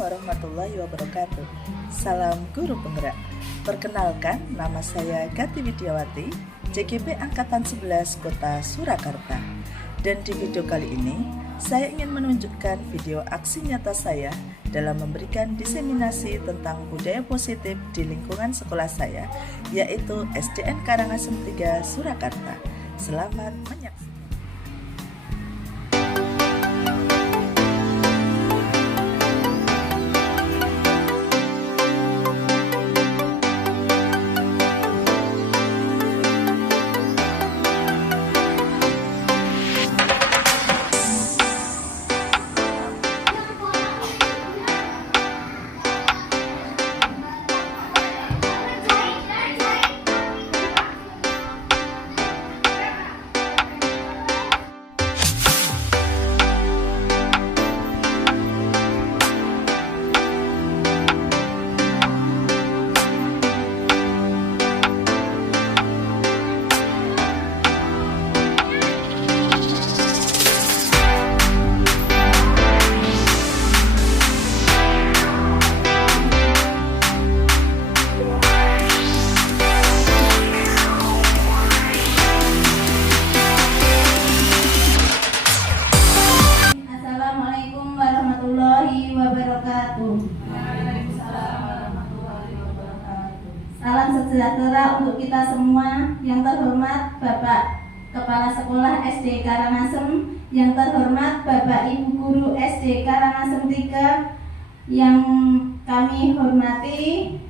warahmatullahi wabarakatuh. Salam guru penggerak. Perkenalkan, nama saya Gati Widiawati, JGP Angkatan 11 Kota Surakarta. Dan di video kali ini, saya ingin menunjukkan video aksi nyata saya dalam memberikan diseminasi tentang budaya positif di lingkungan sekolah saya, yaitu SDN Karangasem 3 Surakarta. Selamat menyaksikan. Salam sejahtera untuk kita semua. Yang terhormat Bapak Kepala Sekolah SD Karangasem, yang terhormat Bapak Ibu Guru SD Karangasem 3, yang kami hormati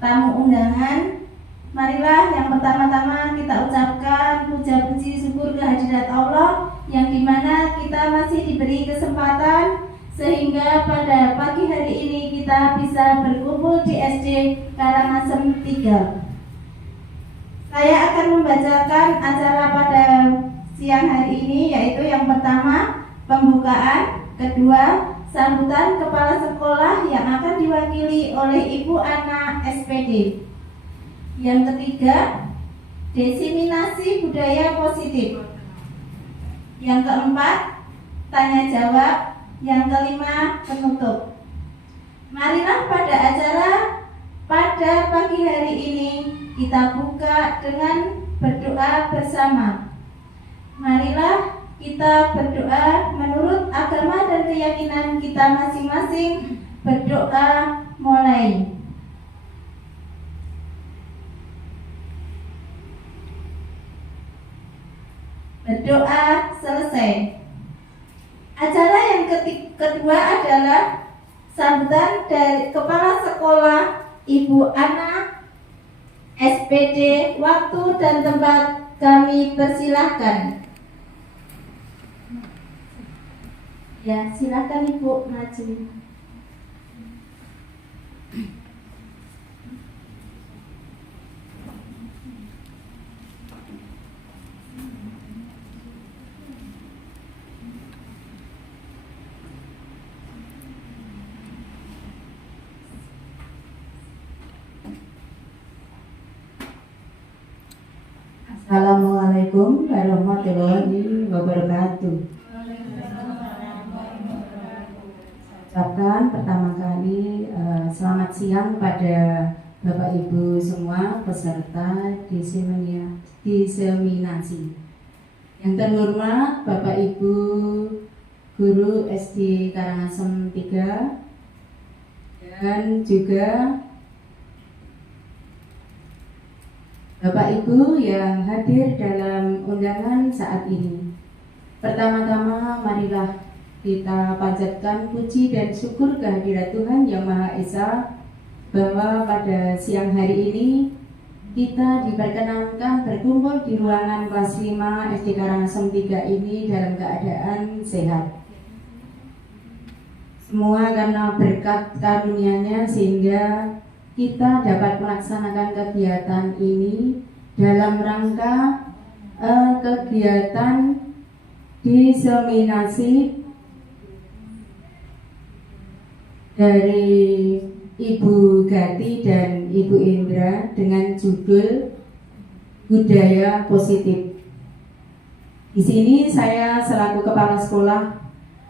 tamu undangan. Marilah yang pertama-tama kita ucapkan puja puji syukur kehadirat Allah, yang dimana kita masih diberi kesempatan sehingga pada pagi hari ini kita bisa berkumpul di SD Karangasem 3. Saya akan membacakan acara pada siang hari ini, yaitu yang pertama pembukaan, kedua sambutan kepala sekolah yang akan diwakili oleh Ibu Ana SPD, yang ketiga diseminasi budaya positif, yang keempat tanya jawab, yang kelima penutup. Marilah pada acara pada pagi hari ini kita buka dengan berdoa bersama. Marilah kita berdoa menurut agama dan keyakinan kita masing-masing. Berdoa mulai. Berdoa selesai. Acara yang kedua adalah sambutan dari Kepala Sekolah Ibu Ana SPD. Waktu dan tempat kami persilahkan. Ya, silakan Ibu maju. Assalamualaikum warahmatullahi wabarakatuh. Ucapkan pertama kali selamat siang pada Bapak Ibu semua peserta diseminasi. Yang terhormat Bapak Ibu Guru SD Karangasem 3 dan juga Bapak Ibu yang hadir dalam undangan saat ini. Pertama-tama marilah kita panjatkan puji dan syukur kehadirat Tuhan Yang Maha Esa, bahwa pada siang hari ini kita diperkenankan berkumpul di ruangan kelas 5 SD Karangasem 3 ini dalam keadaan sehat. Semua karena berkat karunia-Nya sehingga kita dapat melaksanakan kegiatan ini dalam rangka kegiatan diseminasi dari Ibu Gati dan Ibu Indra dengan judul Budaya Positif. Di sini saya selaku kepala sekolah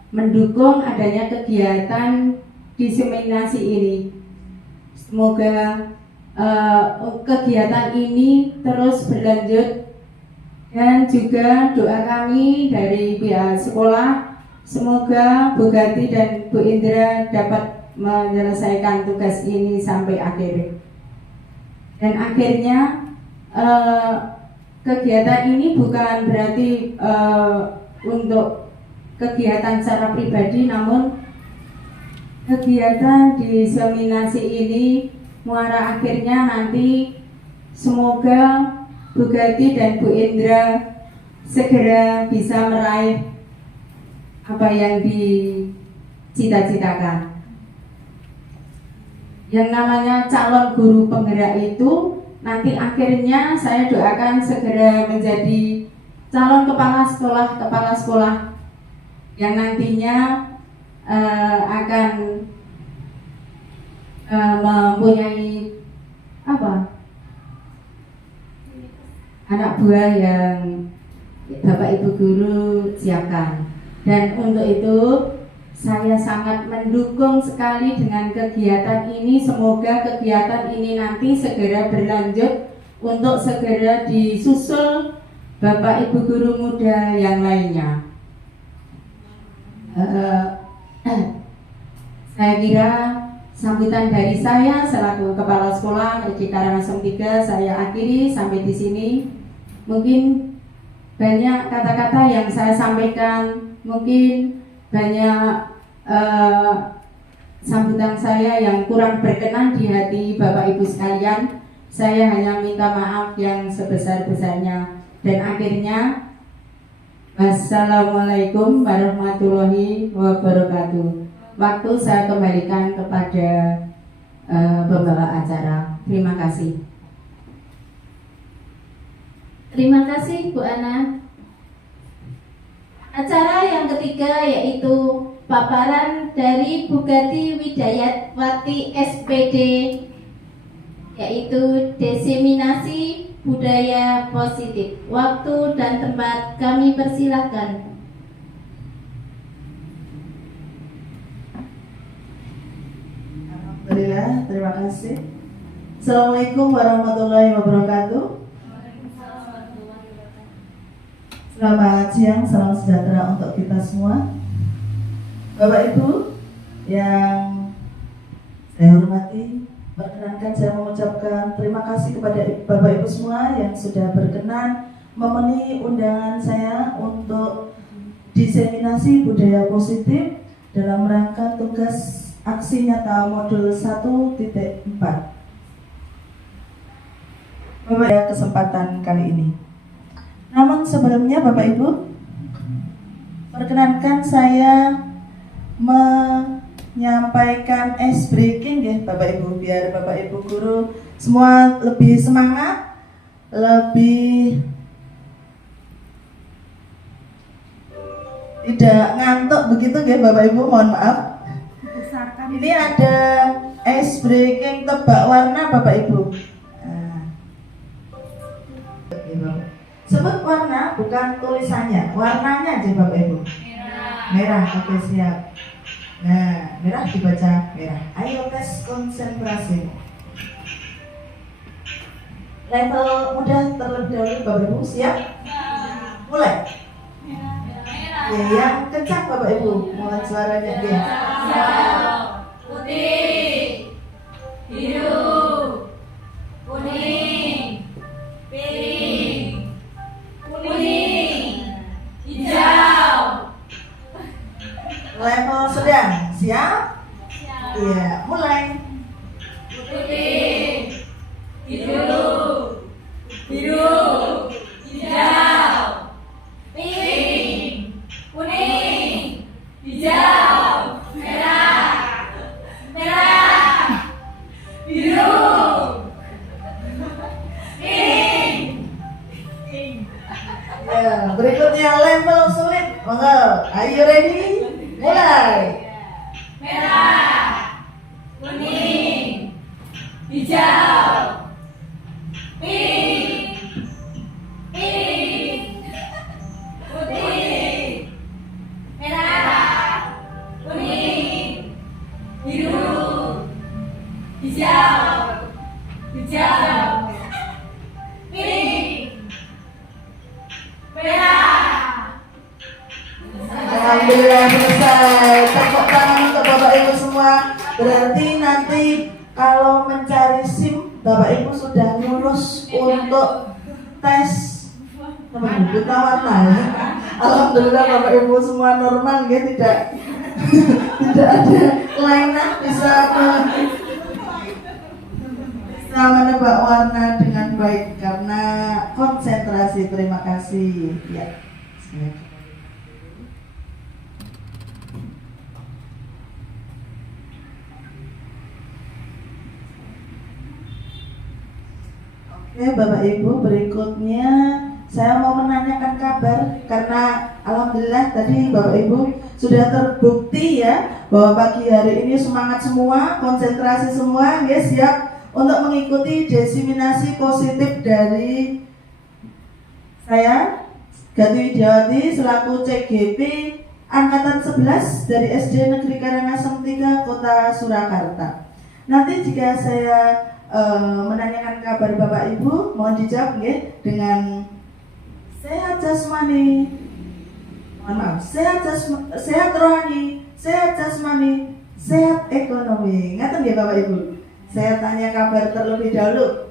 mendukung adanya kegiatan diseminasi ini. Semoga kegiatan ini terus berlanjut, dan juga doa kami dari pihak sekolah, semoga Bu Gati dan Bu Indra dapat menyelesaikan tugas ini sampai akhir. Dan akhirnya kegiatan ini bukan berarti untuk kegiatan secara pribadi, namun kegiatan diseminasi ini muara akhirnya nanti semoga Bu Gati dan Bu Indra segera bisa meraih apa yang dicita-citakan. Yang namanya calon guru penggerak itu nanti akhirnya saya doakan segera menjadi calon kepala sekolah yang nantinya akan mempunyai anak buah yang Bapak Ibu guru siapkan. Dan untuk itu saya sangat mendukung sekali dengan kegiatan ini. Semoga kegiatan ini nanti segera berlanjut untuk segera disusul Bapak Ibu guru muda yang lainnya. Saya kira sambutan dari saya selaku Kepala Sekolah SD Karangasem 3 saya akhiri sampai di sini. Mungkin banyak kata-kata yang saya sampaikan, mungkin banyak sambutan saya yang kurang berkenan di hati Bapak Ibu sekalian. Saya hanya minta maaf yang sebesar-besarnya. Dan akhirnya, wassalamualaikum warahmatullahi wabarakatuh. Waktu saya kembalikan kepada pembawa acara. Terima kasih. Terima kasih Bu Ana. Acara yang ketiga yaitu paparan dari Bu Gati Widayatwati SPD, yaitu diseminasi budaya positif. Waktu dan tempat kami persilahkan. Alhamdulillah, terima kasih. Assalamualaikum warahmatullahi wabarakatuh. Selamat siang, salam sejahtera untuk kita semua. Bapak Ibu yang saya hormati, perkenankan saya mengucapkan terima kasih kepada Bapak Ibu semua yang sudah berkenan memenuhi undangan saya untuk diseminasi budaya positif dalam rangka tugas aksi nyata modul 1.4. Bapak, kesempatan kali ini. Namun sebelumnya Bapak Ibu, perkenankan saya menyampaikan ice breaking ya Bapak Ibu, biar Bapak Ibu guru semua lebih semangat, lebih tidak ngantuk begitu ya Bapak Ibu, mohon maaf. Ini ada ice breaking tebak warna Bapak Ibu. Sebut warna, bukan tulisannya, warnanya aja Bapak Ibu. Merah, oke siap. Nah, merah dibaca merah. Ayo tes konsentrasi. Level mudah terlebih dahulu Bapak Ibu, siap? Mulai. Ya, yang kencang Bapak Ibu, mulai suaranya dia. Putih, biru, kuning, pink, kuning, hijau. Level sedang, siap? Iya, mulai. Putih, biru, hijau, pink, kuning, hijau, merah, biru, pink. Ya, berikutnya level sulit. Monggo, are you ready? Mulai. Merah, kuning, hijau, pink, putih, merah, Alhamdulillah selesai. Tepuk tangan untuk Bapak Ibu semua. Berarti nanti kalau mencari SIM, Bapak Ibu sudah lulus untuk tes buta warna ya. Alhamdulillah Bapak Ibu semua normal ya, tidak ada kelainan, bisa menebak warna dengan baik karena konsentrasi. Terima kasih ya. Oke Bapak Ibu, berikutnya saya mau menanyakan kabar karena alhamdulillah tadi Bapak Ibu sudah terbukti ya bahwa pagi hari ini semangat semua, konsentrasi semua, ya, siap untuk mengikuti diseminasi positif dari saya Gati Widiawati selaku CGP Angkatan 11 dari SD Negeri Karangasem 3 Kota Surakarta. Nanti jika saya menanyakan kabar Bapak Ibu, mohon dijawab ya, dengan sehat jasmani, sehat rohani, sehat jasmani, sehat ekonomi. Ngaten ya Bapak Ibu. Saya tanya kabar terlebih dahulu.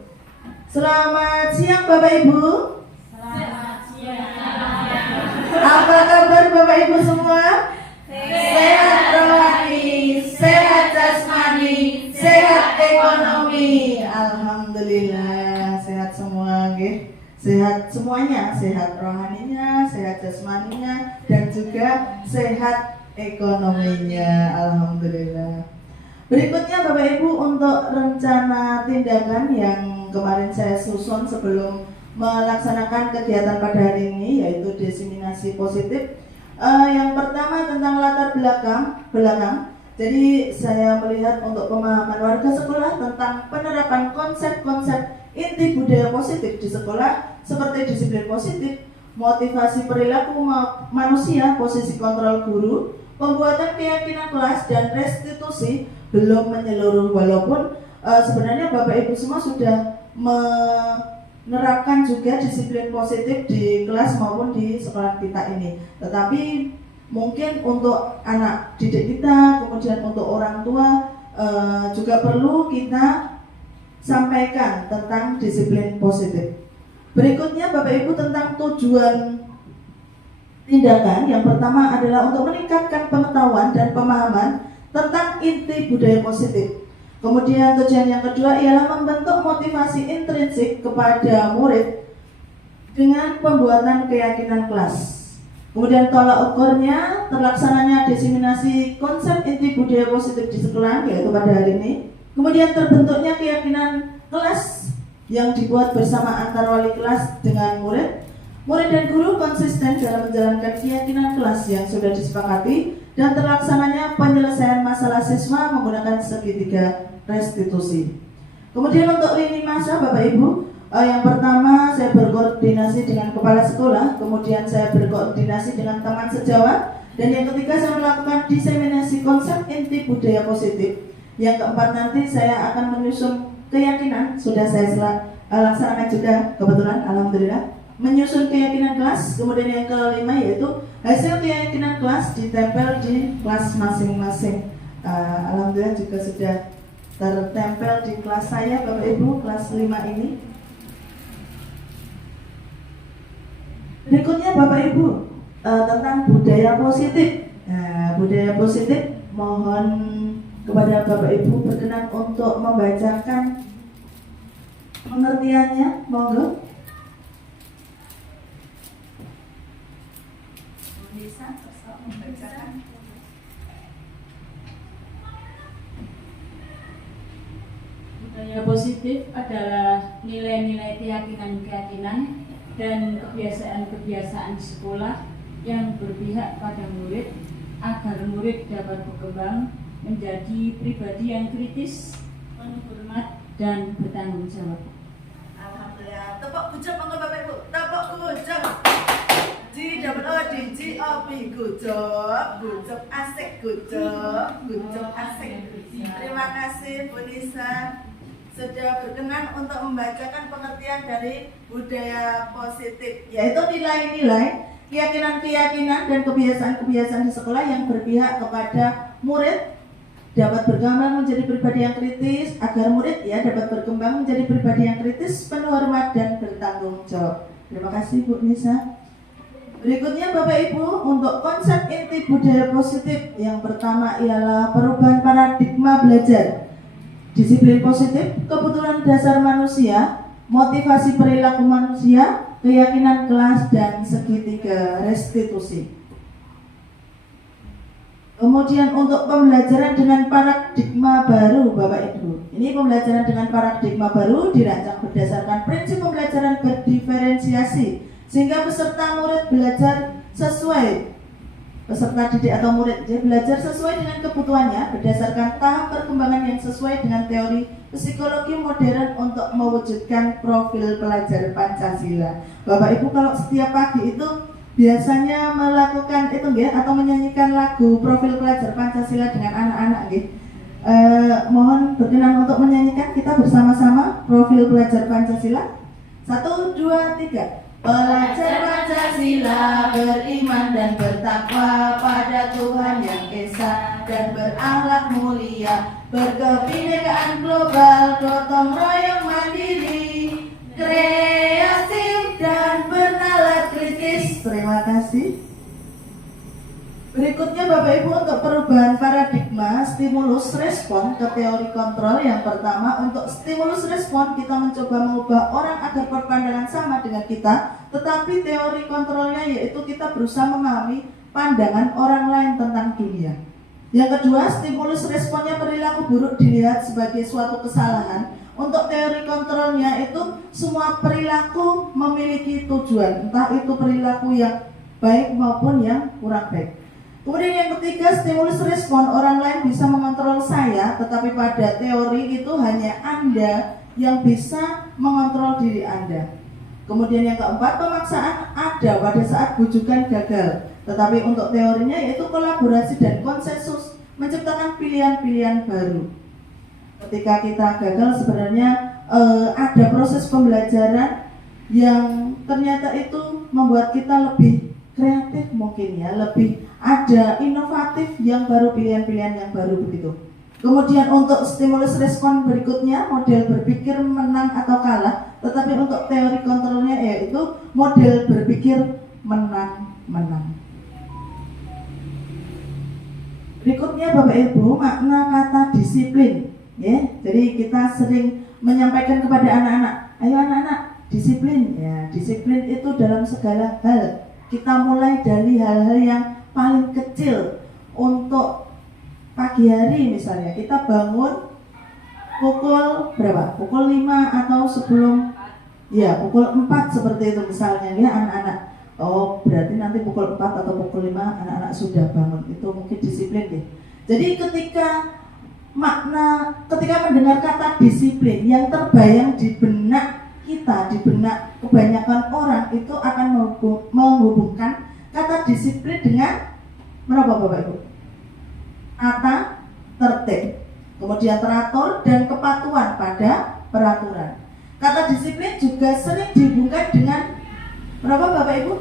Selamat siang Bapak Ibu. Selamat siang. Apa kabar Bapak Ibu semua? Sehat rohani, sehat jasmani, sehat ekonomi. Alhamdulillah sehat semua, nggih. Sehat semuanya, sehat rohaninya, sehat jasmaninya, dan juga sehat ekonominya. Alhamdulillah. Berikutnya Bapak Ibu untuk rencana tindakan yang kemarin saya susun sebelum melaksanakan kegiatan pada hari ini, yaitu diseminasi positif. Yang pertama tentang latar belakang. Jadi saya melihat untuk pemahaman warga sekolah tentang penerapan konsep-konsep inti budaya positif di sekolah seperti disiplin positif, motivasi perilaku manusia, posisi kontrol guru, pembuatan keyakinan kelas, dan restitusi belum menyeluruh, walaupun sebenarnya Bapak Ibu semua sudah menerapkan juga disiplin positif di kelas maupun di sekolah kita ini. Tetapi mungkin untuk anak didik kita, kemudian untuk orang tua juga perlu kita sampaikan tentang disiplin positif. Berikutnya Bapak Ibu tentang tujuan tindakan. Yang pertama adalah untuk meningkatkan pengetahuan dan pemahaman tentang inti budaya positif. Kemudian tujuan yang kedua ialah membentuk motivasi intrinsik kepada murid dengan pembuatan keyakinan kelas. Kemudian tolak ukurnya terlaksananya diseminasi konsep inti budaya positif di sekolah, yaitu pada hari ini. Kemudian terbentuknya keyakinan kelas yang dibuat bersama antar wali kelas dengan murid. Murid dan guru konsisten dalam menjalankan keyakinan kelas yang sudah disepakati dan terlaksananya penyelesaian masalah siswa menggunakan segitiga restitusi. Kemudian untuk lini masa Bapak Ibu, yang pertama saya berkoordinasi dengan kepala sekolah, kemudian saya berkoordinasi dengan teman sejawat, dan yang ketiga saya melakukan diseminasi konsep inti budaya positif. Yang keempat nanti saya akan menyusun keyakinan, sudah saya laksanakan juga kebetulan, alhamdulillah, menyusun keyakinan kelas. Kemudian yang kelima yaitu hasil keyakinan kelas ditempel di kelas masing-masing. Alhamdulillah juga sudah tertempel di kelas saya Bapak Ibu, kelas 5 ini. Berikutnya Bapak Ibu tentang budaya positif. Budaya positif, mohon kepada Bapak Ibu berkenan untuk membacakan pengertiannya, monggo. Bisa membacakan. Budaya positif adalah nilai-nilai keyakinan-keyakinan dan kebiasaan-kebiasaan di sekolah yang berpihak pada murid agar murid dapat berkembang menjadi pribadi yang kritis, penuh hormat, dan bertanggung jawab. Alhamdulillah. Tepuk gujab monggo Bapak Ibu. Tepuk gujab. G double O D G O P gujab, gujab asik, gujab asik. Terima kasih Bu Nisa sudah berkenan untuk membacakan pengertian dari budaya positif, yaitu nilai-nilai keyakinan-keyakinan dan kebiasaan-kebiasaan di sekolah yang berpihak kepada murid dapat berkembang menjadi pribadi yang kritis, agar murid dapat berkembang menjadi pribadi yang kritis, penuh hormat dan bertanggung jawab. Terima kasih Bu Nisa. Berikutnya Bapak Ibu, untuk konsep inti budaya positif yang pertama ialah perubahan paradigma belajar. Disiplin positif, kebutuhan dasar manusia, motivasi perilaku manusia, keyakinan kelas, dan segitiga restitusi. Kemudian untuk pembelajaran dengan paradigma baru Bapak Ibu. Ini pembelajaran dengan paradigma baru dirancang berdasarkan prinsip pembelajaran berdiferensiasi, sehingga peserta murid belajar sesuai, peserta didik atau murid belajar sesuai dengan kebutuhannya berdasarkan tahap perkembangan yang sesuai dengan teori psikologi modern untuk mewujudkan profil pelajar Pancasila. Bapak Ibu kalau setiap pagi itu biasanya melakukan itu atau menyanyikan lagu profil pelajar Pancasila dengan anak-anak mohon berkenan untuk menyanyikan kita bersama-sama profil pelajar Pancasila. 1, 2, 3. Pelajar Pancasila beriman dan bertakwa pada Tuhan Yang Esa dan berakhlak mulia, berkebinekaan global, gotong royong mandiri, kreatif dan bernalar kritis. Terima kasih. Berikutnya Bapak Ibu, untuk perubahan paradigma stimulus respon ke teori kontrol. Yang pertama, untuk stimulus respon kita mencoba mengubah orang agar berpandangan sama dengan kita, tetapi teori kontrolnya yaitu kita berusaha memahami pandangan orang lain tentang dunia. Yang kedua, stimulus responnya perilaku buruk dilihat sebagai suatu kesalahan. Untuk teori kontrolnya itu semua perilaku memiliki tujuan, entah itu perilaku yang baik maupun yang kurang baik. Kemudian yang ketiga, stimulus respon orang lain bisa mengontrol saya, tetapi pada teori itu hanya Anda yang bisa mengontrol diri Anda. Kemudian yang keempat, pemaksaan ada pada saat bujukan gagal, tetapi untuk teorinya yaitu kolaborasi dan konsensus menciptakan pilihan-pilihan baru. Ketika kita gagal sebenarnya ada proses pembelajaran yang ternyata itu membuat kita lebih kreatif mungkin lebih ada inovatif yang baru, pilihan-pilihan yang baru begitu. Kemudian untuk stimulus respon berikutnya model berpikir menang atau kalah, tetapi untuk teori kontrolnya yaitu model berpikir menang-menang. Berikutnya Bapak Ibu, makna kata disiplin. Jadi kita sering menyampaikan kepada anak-anak, ayo anak-anak disiplin. Disiplin itu dalam segala hal. Kita mulai dari hal-hal yang paling kecil. Untuk pagi hari misalnya kita bangun pukul berapa? Pukul 5 atau sebelum pukul 4 seperti itu misalnya anak-anak. Oh, berarti nanti pukul 4 atau pukul 5 anak-anak sudah bangun. Itu mungkin disiplin Jadi ketika mendengar kata disiplin, yang terbayang di benak kita, di benak kebanyakan orang itu akan menghubungkan kata disiplin dengan berapa Bapak Ibu? Tata tertib, kemudian teratur dan kepatuhan pada peraturan. Kata disiplin juga sering dihubungkan dengan berapa Bapak Ibu?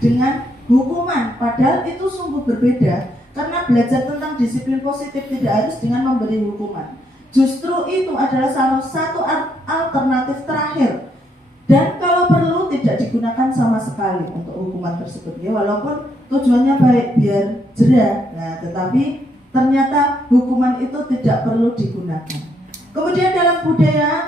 Dengan hukuman, padahal itu sungguh berbeda. Karena belajar tentang disiplin positif tidak harus dengan memberi hukuman. Justru itu adalah salah satu alternatif terakhir. Dan kalau perlu tidak digunakan sama sekali untuk hukuman tersebut walaupun tujuannya baik biar jera. Tetapi ternyata hukuman itu tidak perlu digunakan. Kemudian dalam budaya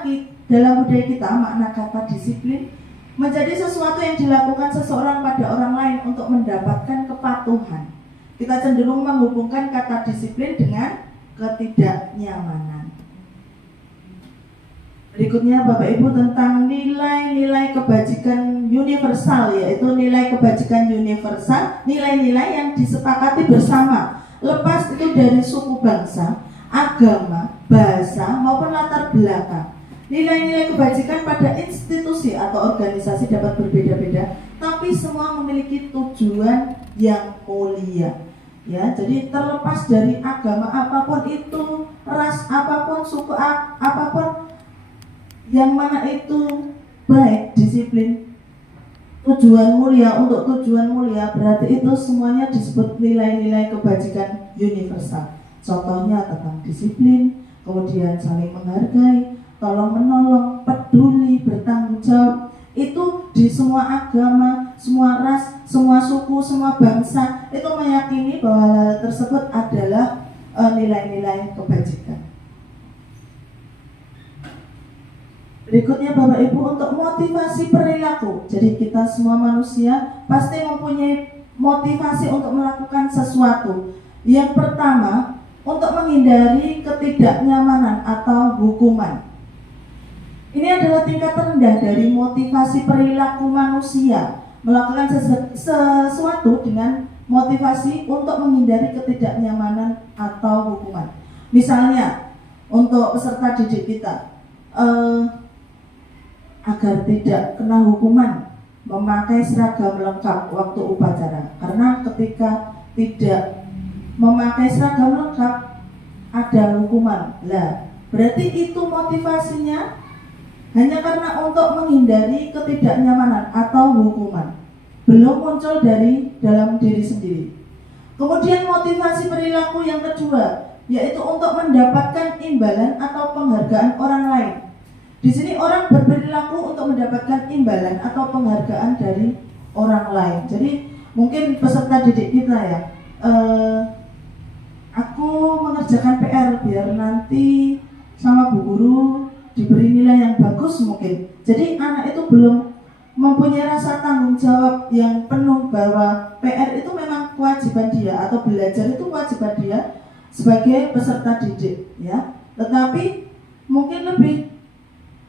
kita makna kata disiplin menjadi sesuatu yang dilakukan seseorang pada orang lain untuk mendapatkan kepatuhan. Kita cenderung menghubungkan kata disiplin dengan ketidaknyamanan. Berikutnya Bapak Ibu tentang nilai-nilai kebajikan universal, yaitu nilai kebajikan universal, nilai-nilai yang disepakati bersama, lepas itu dari suku bangsa, agama, bahasa maupun latar belakang. Nilai-nilai kebajikan pada institusi atau organisasi dapat berbeda-beda, tapi semua memiliki tujuan yang mulia. Jadi terlepas dari agama apapun itu, ras apapun, suku apapun, yang mana itu baik disiplin tujuan mulia, untuk tujuan mulia berarti itu semuanya disebut nilai-nilai kebajikan universal. Contohnya tentang disiplin, kemudian saling menghargai, tolong menolong, peduli, bertanggung jawab. Itu di semua agama, semua ras, semua suku, semua bangsa itu meyakini bahwa hal tersebut adalah nilai-nilai kebajikan. Berikutnya Bapak Ibu, untuk motivasi perilaku. Jadi kita semua manusia pasti mempunyai motivasi untuk melakukan sesuatu. Yang pertama, untuk menghindari ketidaknyamanan atau hukuman. Ini adalah tingkat rendah dari motivasi perilaku manusia, melakukan sesuatu dengan motivasi untuk menghindari ketidaknyamanan atau hukuman. Misalnya, untuk peserta didik kita, agar tidak kena hukuman memakai seragam lengkap waktu upacara. Karena ketika tidak memakai seragam lengkap ada hukuman. Lah, berarti itu motivasinya hanya karena untuk menghindari ketidaknyamanan atau hukuman. Belum muncul dari dalam diri sendiri. Kemudian motivasi perilaku yang kedua, yaitu untuk mendapatkan imbalan atau penghargaan orang lain. Di sini orang berperilaku untuk mendapatkan imbalan atau penghargaan dari orang lain. Jadi mungkin peserta didik kita ya, aku mengerjakan PR biar nanti sama bu guru diberi nilai yang bagus mungkin. Jadi anak itu belum mempunyai rasa tanggung jawab yang penuh bahwa PR itu memang kewajiban dia atau belajar itu kewajiban dia sebagai peserta didik ya. Tetapi mungkin lebih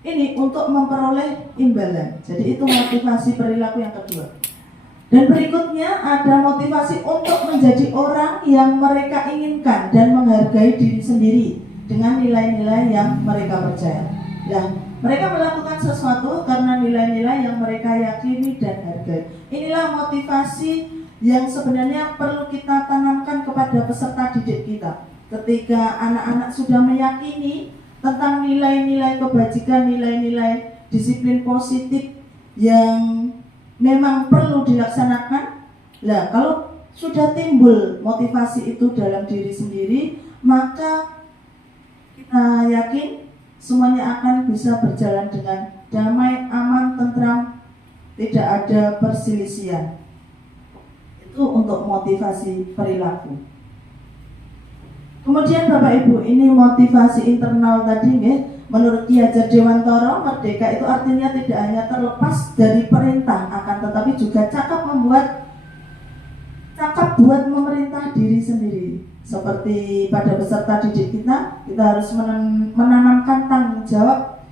ini untuk memperoleh imbalan. Jadi itu motivasi perilaku yang kedua. Dan berikutnya ada motivasi untuk menjadi orang yang mereka inginkan dan menghargai diri sendiri dengan nilai-nilai yang mereka percaya. Nah, mereka melakukan sesuatu karena nilai-nilai yang mereka yakini dan hargai. Inilah motivasi yang sebenarnya perlu kita tanamkan kepada peserta didik kita. Ketika anak-anak sudah meyakini tentang nilai-nilai kebajikan, nilai-nilai disiplin positif yang memang perlu dilaksanakan. Nah, kalau sudah timbul motivasi itu dalam diri sendiri, maka kita yakin semuanya akan bisa berjalan dengan damai, aman, tentram, tidak ada perselisihan. Itu untuk motivasi perilaku. Kemudian Bapak Ibu, ini motivasi internal tadi ya. Menurut Ki Hajar Dewantara, merdeka itu artinya tidak hanya terlepas dari perintah, akan tetapi juga cakap buat memerintah diri sendiri. Seperti pada peserta didik kita harus menanamkan tanggung jawab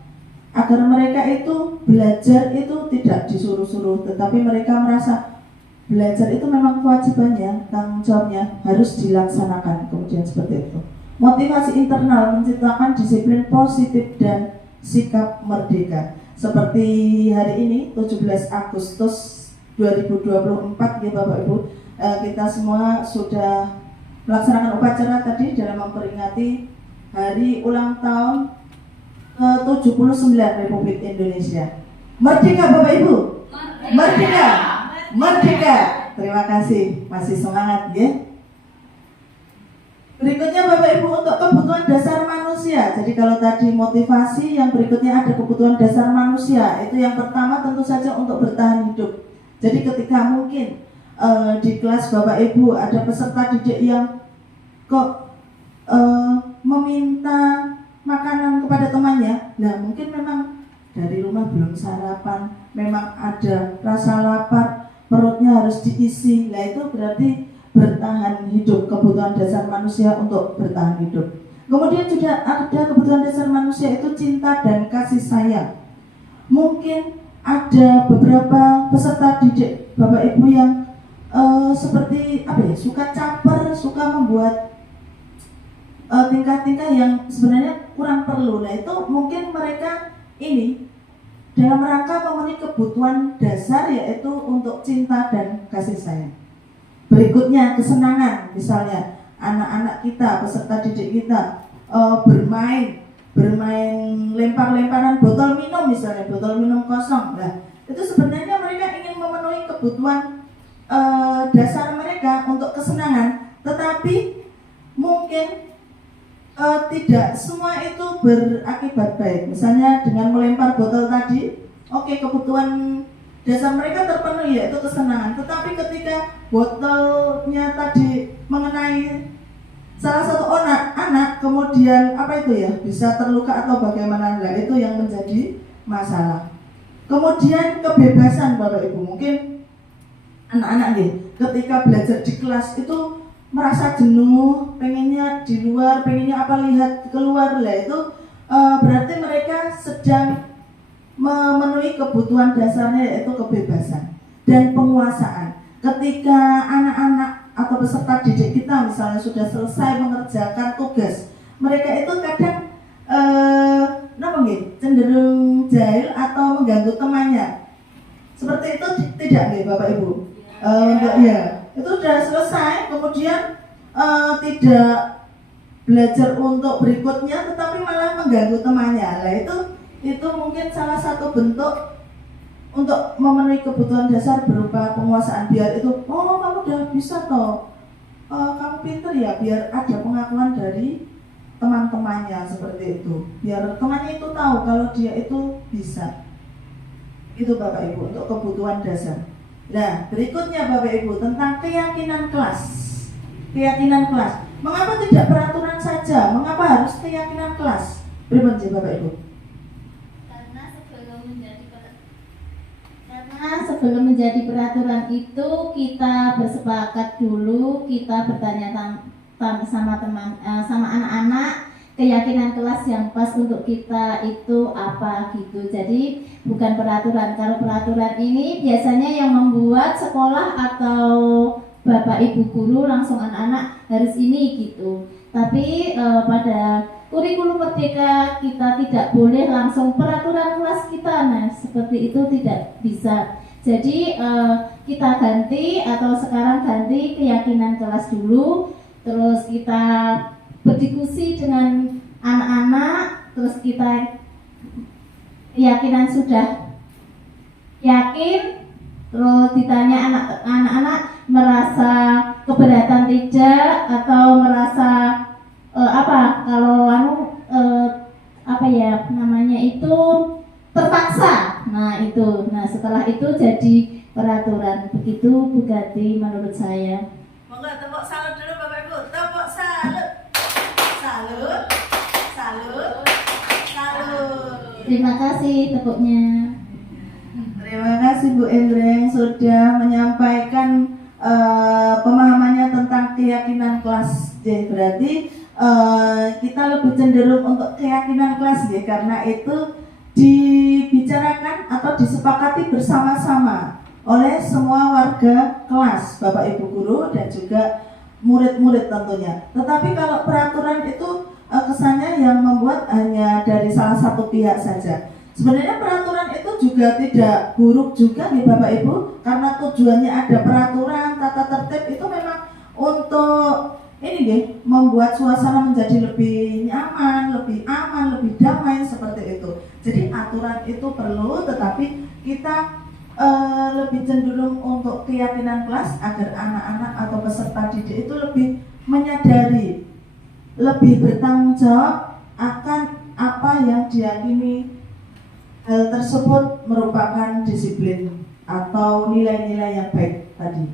agar mereka itu belajar itu tidak disuruh-suruh, tetapi mereka merasa belajar itu memang kewajibannya, tanggung jawabnya harus dilaksanakan. Kemudian seperti itu. Motivasi internal menciptakan disiplin positif dan sikap merdeka. Seperti hari ini 17 Agustus 2024 ya Bapak Ibu, kita semua sudah melaksanakan upacara tadi dalam memperingati hari ulang tahun ke-79 Republik Indonesia. Merdeka Bapak Ibu. Merdeka. Merdeka. Terima kasih, masih semangat ya. Berikutnya Bapak Ibu, untuk kebutuhan dasar manusia. Jadi kalau tadi motivasi, yang berikutnya ada kebutuhan dasar manusia. Itu yang pertama tentu saja untuk bertahan hidup. Jadi ketika mungkin di kelas Bapak Ibu ada peserta didik yang kok meminta makanan kepada temannya, nah mungkin memang dari rumah belum sarapan, memang ada rasa lapar, perutnya harus diisi. Nah itu berarti bertahan hidup, kebutuhan dasar manusia untuk bertahan hidup. Kemudian juga ada kebutuhan dasar manusia itu cinta dan kasih sayang. Mungkin ada beberapa peserta didik Bapak Ibu yang seperti suka caper, suka membuat tingkah-tingkah yang sebenarnya kurang perlu. Nah itu mungkin mereka ini dalam rangka memenuhi kebutuhan dasar, yaitu untuk cinta dan kasih sayang. Berikutnya kesenangan, misalnya anak-anak kita, peserta didik kita bermain lempar-lemparan botol minum, misalnya botol minum kosong. Nah itu sebenarnya mereka ingin memenuhi kebutuhan dasar mereka untuk kesenangan, tetapi mungkin tidak semua itu berakibat baik. Misalnya dengan melempar botol tadi, oke, kebutuhan dasar mereka terpenuhi yaitu kesenangan, tetapi ketika botolnya tadi mengenai salah satu anak kemudian apa itu ya, bisa terluka atau bagaimana, nah itu yang menjadi masalah. Kemudian kebebasan Bapak Ibu, mungkin anak-anak nih ketika belajar di kelas itu merasa jenuh, pengennya di luar, pengennya apa, lihat keluar, lah itu berarti mereka sedang memenuhi kebutuhan dasarnya yaitu kebebasan dan penguasaan. Ketika anak-anak atau peserta didik kita misalnya sudah selesai mengerjakan tugas, mereka itu kadang cenderung jahil atau mengganggu temannya. Seperti itu tidak nih Bapak Ibu? Ya, itu sudah selesai, kemudian tidak belajar untuk berikutnya, tetapi malah mengganggu temannya. Nah itu mungkin salah satu bentuk untuk memenuhi kebutuhan dasar berupa penguasaan, biar itu, oh kamu udah bisa toh, kamu pinter ya, biar ada pengakuan dari teman-temannya seperti itu, biar temannya itu tahu kalau dia itu bisa. Itu Bapak Ibu untuk kebutuhan dasar. Nah berikutnya Bapak Ibu tentang keyakinan kelas. Keyakinan kelas. Mengapa tidak peraturan saja? Mengapa harus keyakinan kelas? Bagaimana Bapak Ibu? Sebelum menjadi peraturan itu kita bersepakat dulu, kita bertanya sama anak-anak keyakinan kelas yang pas untuk kita itu apa gitu. Jadi bukan peraturan. Kalau peraturan ini biasanya yang membuat sekolah atau bapak ibu guru langsung anak-anak harus ini gitu. Tapi pada kurikulum merdeka kita tidak boleh langsung peraturan kelas kita, nah seperti itu tidak bisa. Jadi kita ganti atau sekarang ganti keyakinan kelas dulu, terus kita berdiskusi dengan anak-anak, terus kita keyakinan sudah yakin, terus ditanya anak-anak merasa keberatan tidak atau merasa terpaksa. Nah setelah itu jadi peraturan. Begitu Bu Gati menurut saya. Monggo tepuk salut dulu Bapak Ibu. Tepuk salut. Salut. Salut. Salut. Terima kasih tepuknya. Terima kasih Bu Endreng sudah menyampaikan pemahamannya tentang keyakinan kelas. Jadi berarti kita lebih cenderung untuk keyakinan kelas ya, karena itu dibicarakan atau disepakati bersama-sama oleh semua warga kelas, Bapak Ibu guru dan juga murid-murid tentunya. Tetapi kalau peraturan itu kesannya yang membuat hanya dari salah satu pihak saja. Sebenarnya peraturan itu juga tidak buruk juga nih Bapak Ibu, karena tujuannya ada peraturan, tata tertib itu memang untuk ini nih, membuat suasana menjadi lebih nyaman, lebih aman, lebih damai seperti itu. Jadi aturan itu perlu, tetapi kita lebih cenderung untuk keyakinan kelas agar anak-anak atau peserta didik itu lebih menyadari, lebih bertanggung jawab akan apa yang diyakini. Hal tersebut merupakan disiplin atau nilai-nilai yang baik tadi.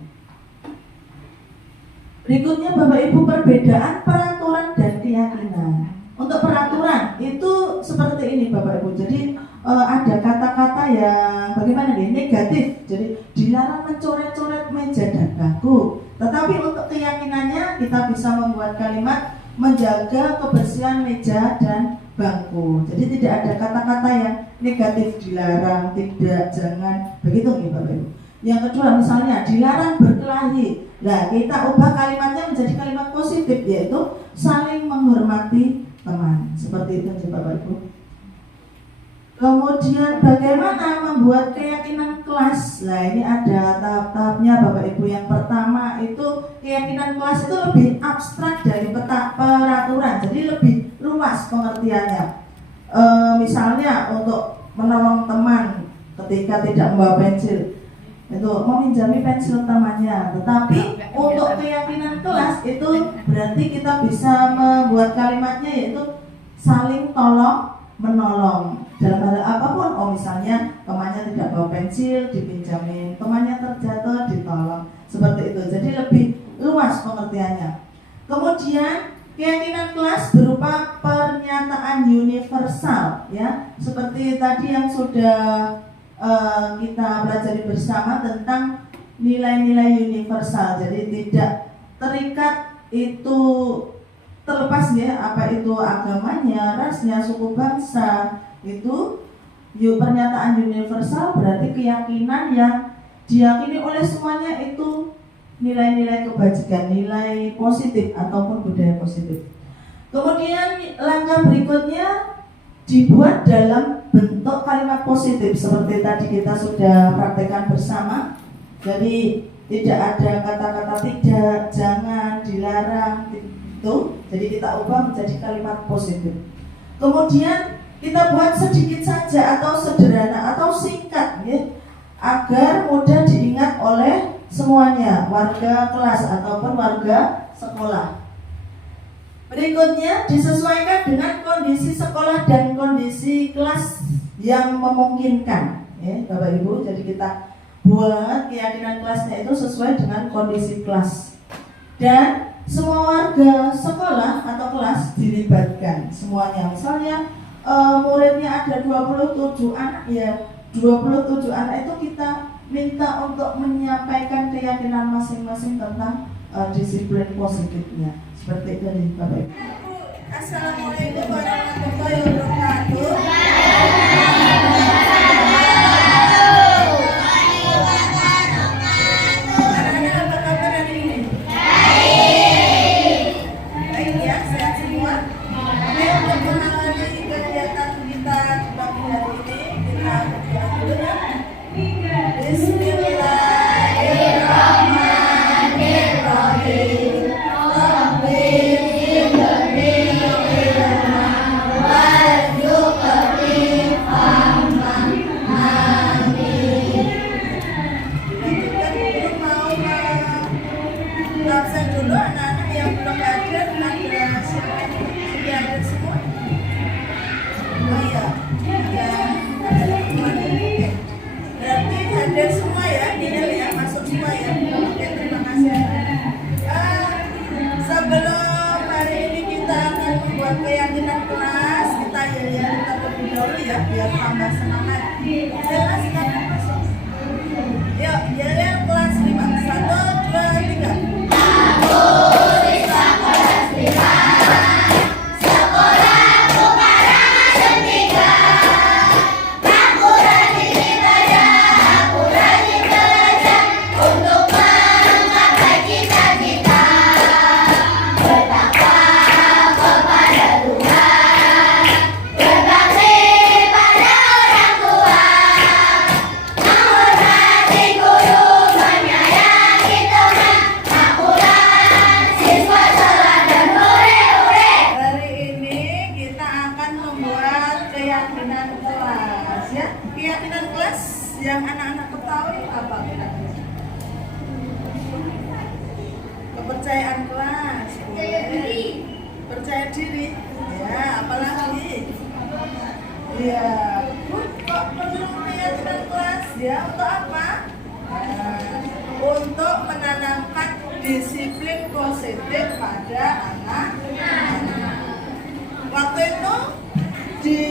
Berikutnya Bapak Ibu, perbedaan peraturan dan keyakinan. Untuk peraturan itu seperti ini Bapak Ibu. Jadi ada kata-kata yang bagaimana nih, negatif. Jadi dilarang mencoret-coret meja dan bangku. Tetapi untuk keyakinannya kita bisa membuat kalimat menjaga kebersihan meja dan bangku. Jadi tidak ada kata-kata yang negatif, dilarang, tidak, jangan, begitu nih Bapak Ibu. Yang kedua misalnya dilarang berkelahi. Nah kita ubah kalimatnya menjadi kalimat positif, yaitu saling menghormati teman. Seperti itu sih Bapak Ibu. Kemudian bagaimana membuat keyakinan kelas? Nah ini ada tahap-tahapnya Bapak Ibu. Yang pertama itu keyakinan kelas itu lebih abstrak dari peraturan, jadi lebih luas pengertiannya. Misalnya untuk menolong teman, ketika tidak membawa pensil itu meminjami pensil temannya. Tetapi untuk keyakinan kelas itu berarti kita bisa membuat kalimatnya yaitu saling tolong menolong dalam hal apapun. Oh misalnya temannya tidak bawa pensil dipinjamin, temannya terjatuh ditolong, seperti itu. Jadi lebih luas pengertiannya. Kemudian keyakinan kelas berupa pernyataan universal, ya, seperti tadi yang sudah kita pelajari bersama tentang nilai-nilai universal. Jadi tidak terikat itu terlepas ya, apa itu agamanya, rasnya, suku bangsa. Itu pernyataan universal berarti keyakinan yang diyakini oleh semuanya itu nilai-nilai kebajikan, nilai positif ataupun budaya positif. Kemudian langkah berikutnya dibuat dalam bentuk kalimat positif seperti tadi kita sudah praktekkan bersama. Jadi tidak ada kata-kata tidak, jangan, dilarang itu. Jadi kita ubah menjadi kalimat positif. Kemudian kita buat sedikit saja atau sederhana atau singkat ya, agar mudah diingat oleh semuanya, warga kelas ataupun warga sekolah. Berikutnya disesuaikan dengan kondisi sekolah dan kondisi kelas yang memungkinkan ya, Bapak Ibu. Jadi kita buat keyakinan kelasnya itu sesuai dengan kondisi kelas. Dan semua warga sekolah atau kelas dilibatkan semuanya. Misalnya muridnya ada 27 anak ya, 27 anak itu kita minta untuk menyampaikan keyakinan masing-masing tentang disiplin positifnya. Seperti itu nih Bapak Ibu. Assalamualaikum warahmatullahi wabarakatuh. Anak-anak apa kabar hari ini? Baik ya, sehat semua. Oke, untuk mengawali kegiatan kita di pagi hari ini, kita berdoa dulu ya. Bismillahirrahmanirrahim. Absen dulu anak-anak yang belum hadir, ada siapa ini? Sudah hadir semua? Oh iya, ada teman ini. Oke. Berarti hadir semua ya, Nihil ya, masuk semua ya. Oke, terima kasih. Sebelum hari ini kita akan membuat keyakinan kelas, kita ya terlebih dahulu ya, biar tambah semangat. Jelas kan masuk? Yuk, ya kelas 5. 1, 2, 3. Yang anak-anak ketahui apa kira-kira? Kepercayaan kelas, percaya diri, ya apalagi, ya kok perlu keyakinan kelas ya untuk apa? Untuk menanamkan disiplin positif pada anak-anak. Waktu itu di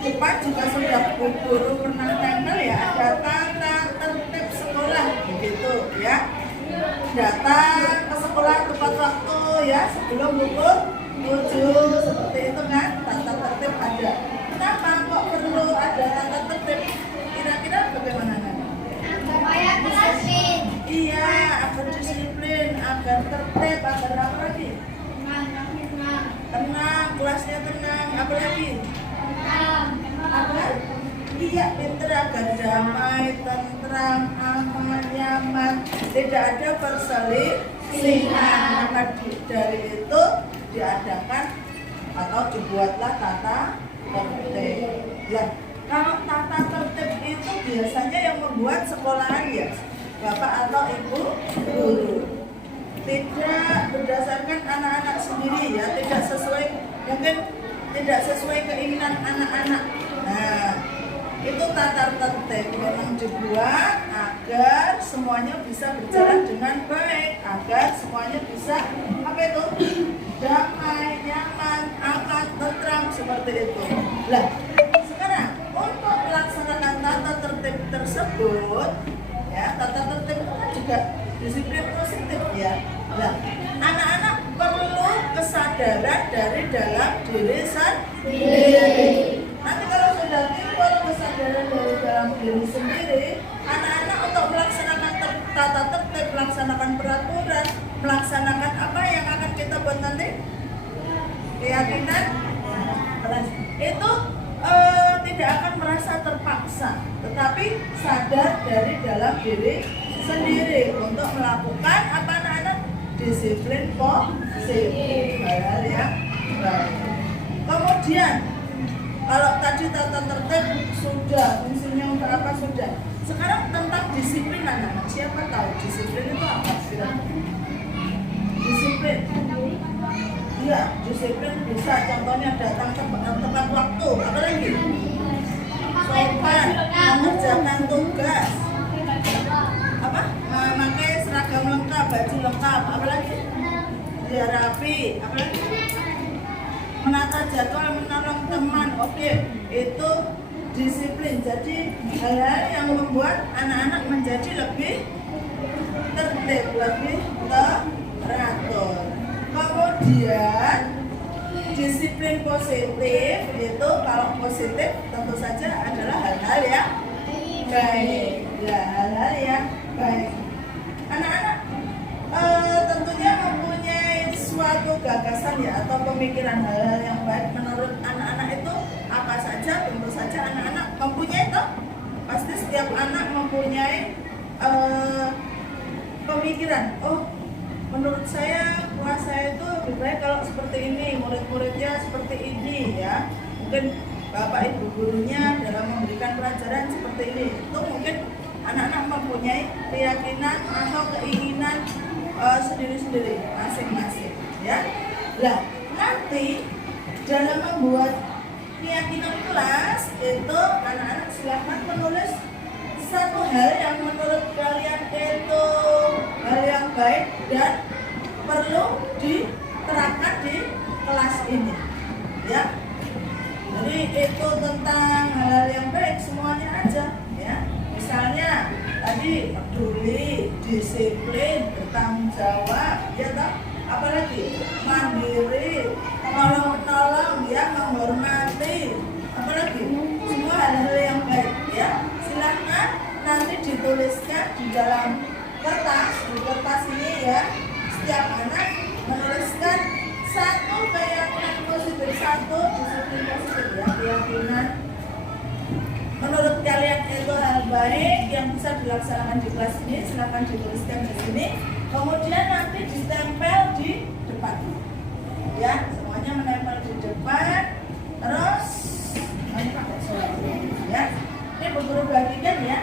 depan juga sudah guru pernah tempel ya, ada tata tertib sekolah begitu ya. Datang ke sekolah tepat waktu ya, sebelum pukul 7 seperti itu kan, tata tertib ada. Kenapa kok perlu ada tata tertib? Kira-kira bagaimana kan? Supaya disiplin. Iya, agar disiplin, agar tertib, agar apa lagi? Tenang, kelasnya tenang, apa lagi? Agar iya pinter, agar damai, tentram, aman, nyaman, tidak ada perselisihan. Maka dari itu diadakan atau dibuatlah tata tertib. Ya, Kalau tata tertib itu biasanya yang membuat sekolahan ya Bapak atau Ibu guru. Tidak berdasarkan anak-anak sendiri ya, tidak sesuai, mungkin tidak sesuai keinginan anak-anak. Nah, itu tata tertib memang dibuat agar semuanya bisa berjalan dengan baik, agar semuanya bisa apa itu damai, nyaman, aman, tentram seperti itu. Lah, sekarang untuk melaksanakan tata tertib tersebut, ya tata tertib itu kan juga disiplin positif ya. Nah, anak-anak perlu kesadaran dari dalam diri sendiri. Nanti kalau sudah timbul kesadaran dari dalam diri sendiri, anak-anak untuk melaksanakan tata tertib, melaksanakan peraturan, melaksanakan apa yang akan kita buat nanti, keyakinan, itu tidak akan merasa terpaksa, tetapi sadar dari dalam diri sendiri untuk melakukan apa anak-anak disiplin positif, hal-hal yang baik. Kemudian kalau tadi tata tertib sudah, fungsinya untuk apa sudah. Sekarang tentang disiplin anak-anak, siapa tahu disiplin itu apa sih? Disiplin. Iya, disiplin bisa contohnya datang tepat waktu, apa lagi? Sopan, mengerjakan tugas. Apa? Memakai seragam lengkap, baju lengkap, apa lagi? Dia rapi, apa lagi? Menata jadwal, menolong teman, oke, itu disiplin. Jadi hal-hal yang membuat anak-anak menjadi lebih tertib, lebih teratur. Kemudian disiplin positif itu kalau positif tentu saja adalah hal-hal yang baik, ya hal-hal yang baik. Anak-anak tentunya mempunyai suatu gagasan ya atau pemikiran hal-hal yang baik. Menurut anak-anak itu apa saja? Tentu saja anak-anak mempunyai itu. Pasti setiap anak mempunyai pemikiran. Oh, menurut saya kelas saya itu lebih baik kalau seperti ini, murid-muridnya seperti ini ya. Mungkin bapak ibu gurunya dalam memberikan pelajaran seperti ini. Itu mungkin anak-anak mempunyai keyakinan atau keinginan sendiri-sendiri masing-masing ya. Nah, nanti dalam membuat keyakinan kelas itu anak-anak silakan menulis satu hal yang menurut kalian itu hal yang baik dan perlu diterapkan di kelas ini ya. Jadi itu tentang hal-hal yang baik semuanya aja ya. Misalnya tadi peduli, disiplin, bertanggung jawab, ya toh? Apalagi mandiri, menolong ya, menghormati, apalagi semua hal-hal yang baik ya. Silakan nanti dituliskan di dalam kertas, di kertas ini ya. Setiap anak menuliskan satu keyakinan positif, satu disiplin positif ya, keyakinan menurut kalian itu hal baik yang bisa dilaksanakan di kelas ini. Silakan dituliskan di sini, kemudian nanti ditempel di depan ya, semuanya menempel di depan. Terus ini pakai surat ya, ini Bu Guru bagikan ya.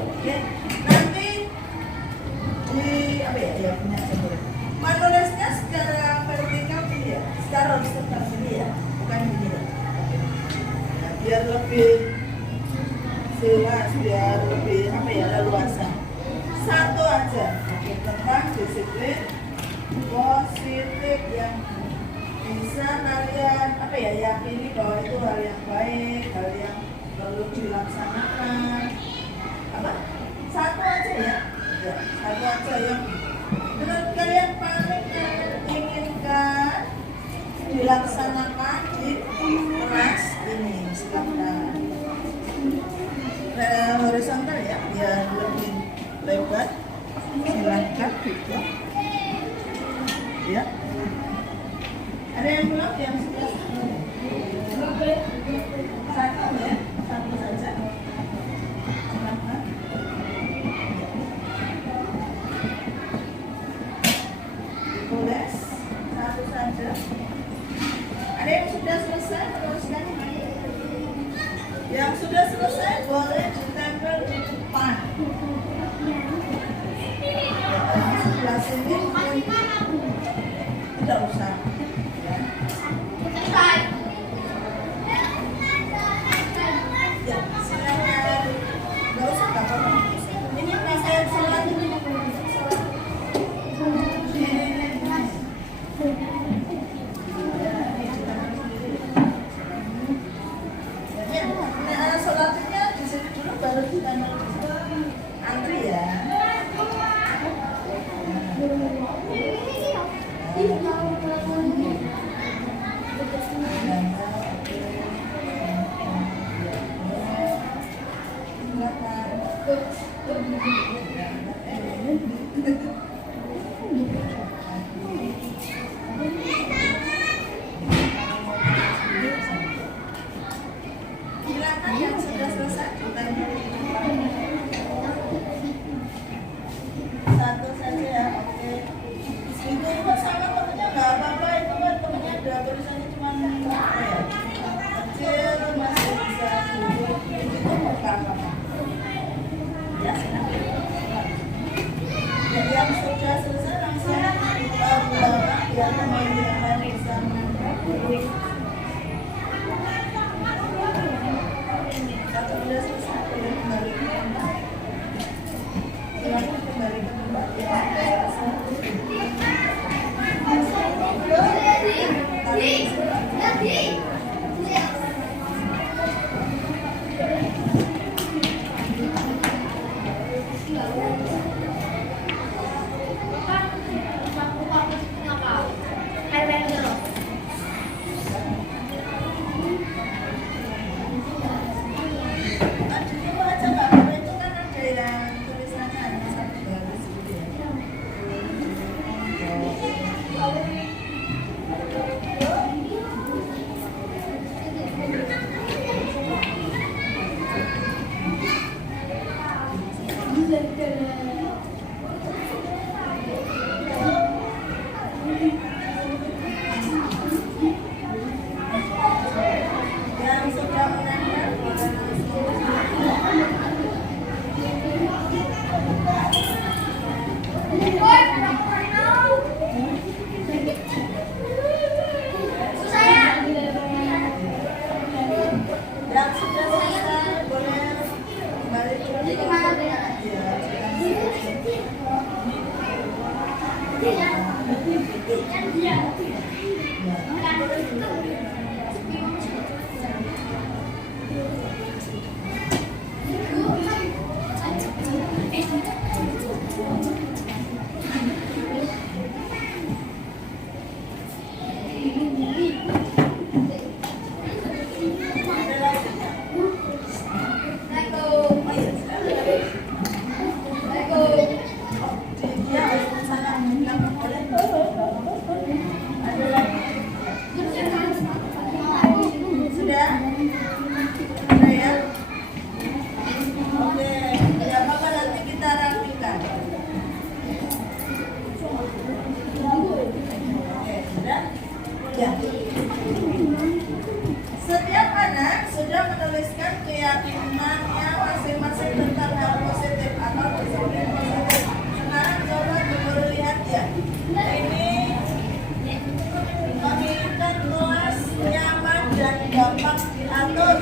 Oke, nanti di apa ya punya sebelum menulisnya secara vertikal gini ya, secara horizontal gini ya, bukan gini ya. Nah, biar lebih jelas, biar lebih apa ya, leluasa. Satu aja tentang disiplin positif yang bisa kalian apa ya, yakini bahwa itu hal yang baik, hal yang perlu dilaksanakan. Apa? Satu aja ya, ya satu aja yang menurut kalian paling inginkan dilaksanakan di kelas ini. Silakan horizontal ya, biar lebih lebar. Silakan gitu ya. Ada yang belum, yang sudah satu ya, satu saja. Silakan. Ditulis satu saja. Ada yang sudah selesai menuliskan? sini. Tidak usah. Ya, silakan. Nggak usah apa-apa. Ini pasien sholat ini. Sholatnya di sini dulu baru kita antri ya. Silakan yang sudah selesai dibantu. Satu saja ya, oke. Itu sama temennya nggak apa-apa, itu kan temennya ada tulisannya cuma apa ya? Kecil masih bisa duduk, itu bukan apa. Ya, silakan. Jadi yang sudah selesai langsung bawa biar teman yang lain bisa duduk. Kalau sudah selesai, kembali ke tempat. Silakan kembali ke tempat yang yang sudah menanyakan boleh yang sudah selesai boleh kembali ke tempat Ya. Setiap anak sudah menuliskan keyakinannya masing-masing tentang hal positif atau disiplin positif. Sekarang coba dulu lihat ya. Ini menginginkan kelas nyaman dan gampang diatur.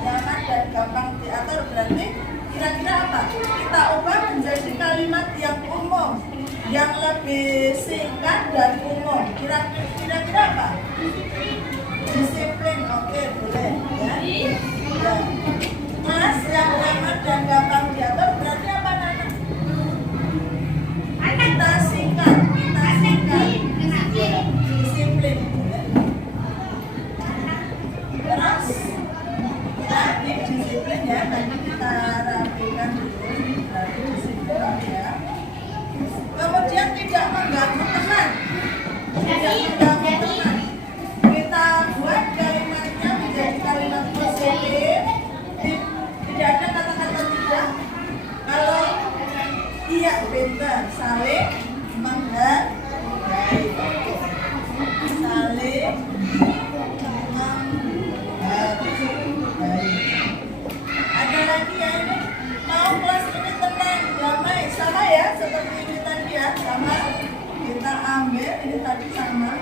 Nyaman dan gampang diatur berarti kira-kira apa? Kita ubah menjadi kalimat yang umum, yang lebih singkat dan umum. Kira-kira apa? Disiplin, oke, boleh ya. Ya. Kelas yang nyaman dan gampang diatur berarti apa Nana? Kita singkat. Ya. Disiplin. Terus tadi disiplin ya, nanti kita rapikan dulu. Berarti disiplin ya. Kemudian tidak mengganggu teman. Tidak mengganggu teman. Kita buat kalimatnya menjadi kalimat positif. Tidak ada kata-kata tidak. Kalau iya benar, saling menghargai. Saling menghargai. Ada lagi ya ini. Mau kelas ini tenang, damai, sama ya seperti ini tadi ya. sama kita ambil ini tadi sama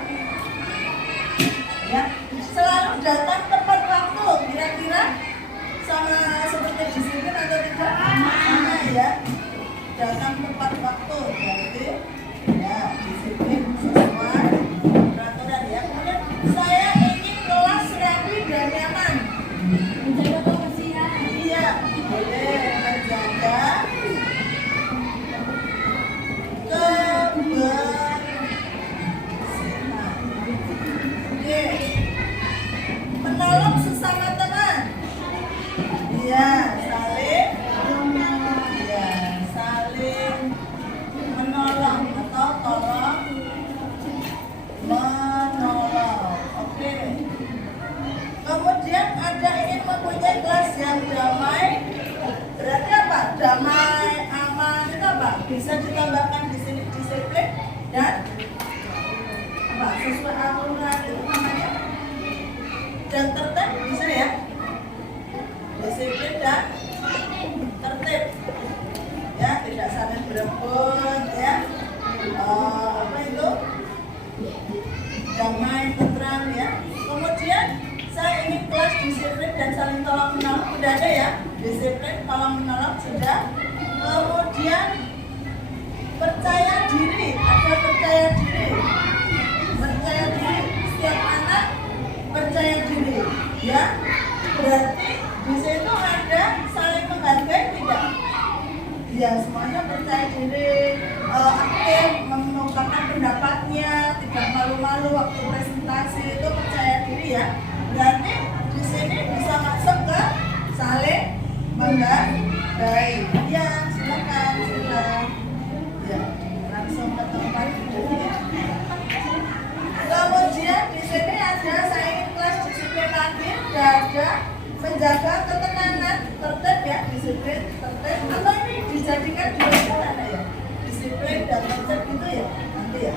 ya, selalu datang tepat waktu. Kira-kira sama seperti disiplin atau tidak? Sama ya, datang tepat waktu berarti ya disiplin sesuai peraturan ya. Kemudian saya ingin kelas rapi dan nyaman. Menjaga kebersihan. Iya, boleh menjaga kebersihan. Oke. Menolong sesama teman. Iya, saling. Iya, saling menolong atau tolong menolong. Oke. Kemudian ada ingin mempunyai kelas yang damai. Berarti apa? Damai, aman itu apa? Bisa ditambahkan di sini disiplin dan apa? Sesuai aturan itu namanya. Dan tertib bisa ya. Disiplin dan tertib. Ya, tidak saling berebut ya. Apa itu? Damai, tentram ya. Kemudian saya ingin kelas disiplin dan saling tolong menolong. Sudah ada ya, disiplin, tolong menolong sudah. Kemudian percaya diri, ada percaya diri. Percaya diri, setiap anak percaya diri, ya. Berarti di situ ada saling menghargai tidak? Ya, semuanya percaya diri, aktif, mengungkapkan pendapatnya, tidak malu-malu waktu presentasi, itu percaya diri ya. Berarti di sini bisa masuk ke saling menghargai. Ya, silakan. Ya, langsung ke tempat duduk ya. Kemudian di sini ada saya ingin kelas disiplin lagi, ada menjaga ketenangan, tertib ya, disiplin, tertib. Atau ini dijadikan dua ada ya, disiplin dan tertib gitu ya, nanti ya.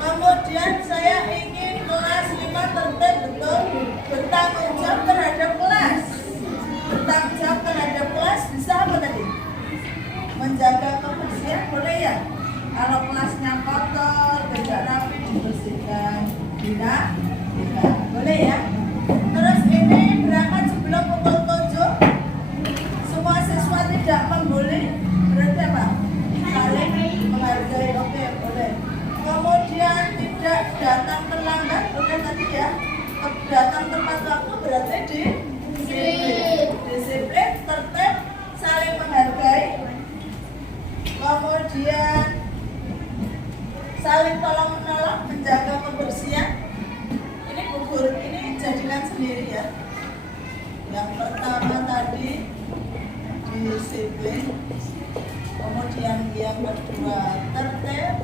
Kemudian saya ingin kelas 5 tertib, betul, bertanggung jawab terhadap kelas. Bertanggung jawab terhadap kelas bisa apa tadi? Menjaga kebersihan boleh ya. Kalau kelasnya kotor, tidak rapi, dibersihkan. Tidak, boleh ya. Terus ini berangkat sebelum pukul 7. Semua siswa tidak membuli. Berarti apa? Saling menghargai. Oke, boleh. Kemudian tidak datang terlambat. Boleh tadi ya. Datang tepat waktu berarti disiplin, tertib, saling menghargai. Kemudian saling tolong menolong, menjaga kebersihan. Ini gugur, ini jadikan sendiri ya. Yang pertama tadi disiplin, kemudian yang kedua tertib,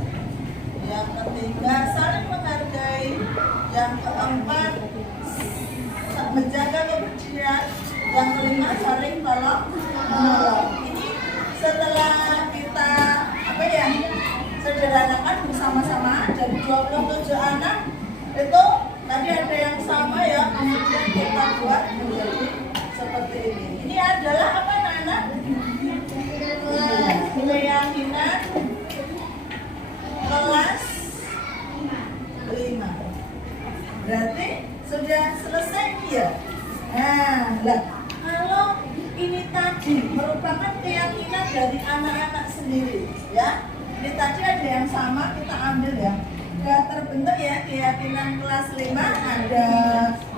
yang ketiga saling menghargai, yang keempat menjaga kebersihan, yang kelima saling tolong menolong. Ini setelah kita apa ya, sederhanakan bersama-sama dari 27 anak itu tadi ada yang sama ya, kemudian kita buat menjadi seperti ini. Ini adalah apa anak-anak? Keyakinan kelas 5. Berarti sudah selesai ya. Nah, kalau ini tadi merupakan keyakinan dari anak-anak sendiri ya. Ini tadi ada yang sama, kita ambil ya. Sudah terbentuk ya keyakinan kelas 5. Ada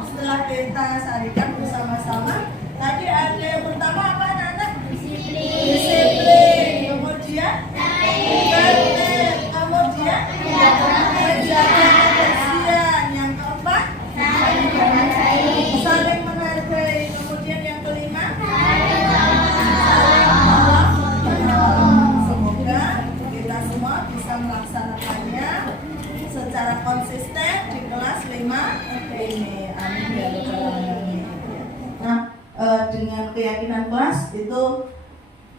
setelah kita sarikan bersama-sama. Tadi ada yang pertama apa anak-anak? Disiplin. Kemudian tertib. Kemudian menjaga kebersihan. Yang keempat saling menghargai. Kemudian yang kelima semoga kita semua bisa melaksanakannya secara konsisten di kelas 5 ini. Amin ya rabbal alamin. Nah, dengan keyakinan kelas itu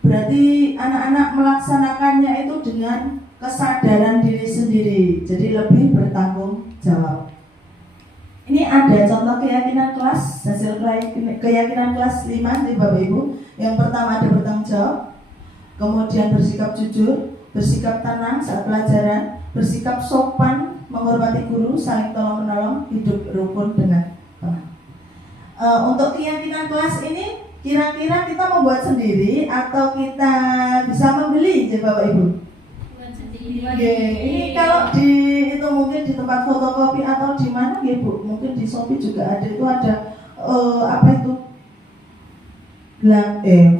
berarti anak-anak melaksanakannya itu dengan kesadaran diri sendiri, jadi lebih bertanggung jawab. Ini ada contoh keyakinan kelas, hasil keyakinan kelas 5 nih Bapak Ibu. Yang pertama ada bertanggung jawab, kemudian bersikap jujur, bersikap tenang saat pelajaran, bersikap sopan, menghormati guru, saling tolong-menolong, hidup rukun dengan teman. Untuk keyakinan kelas ini kira-kira kita membuat sendiri atau kita bisa membeli ya Bapak Ibu? Ini kalau di itu mungkin di tempat fotokopi atau di mana ya Bu? Mungkin di Shopee juga ada, itu ada apa itu?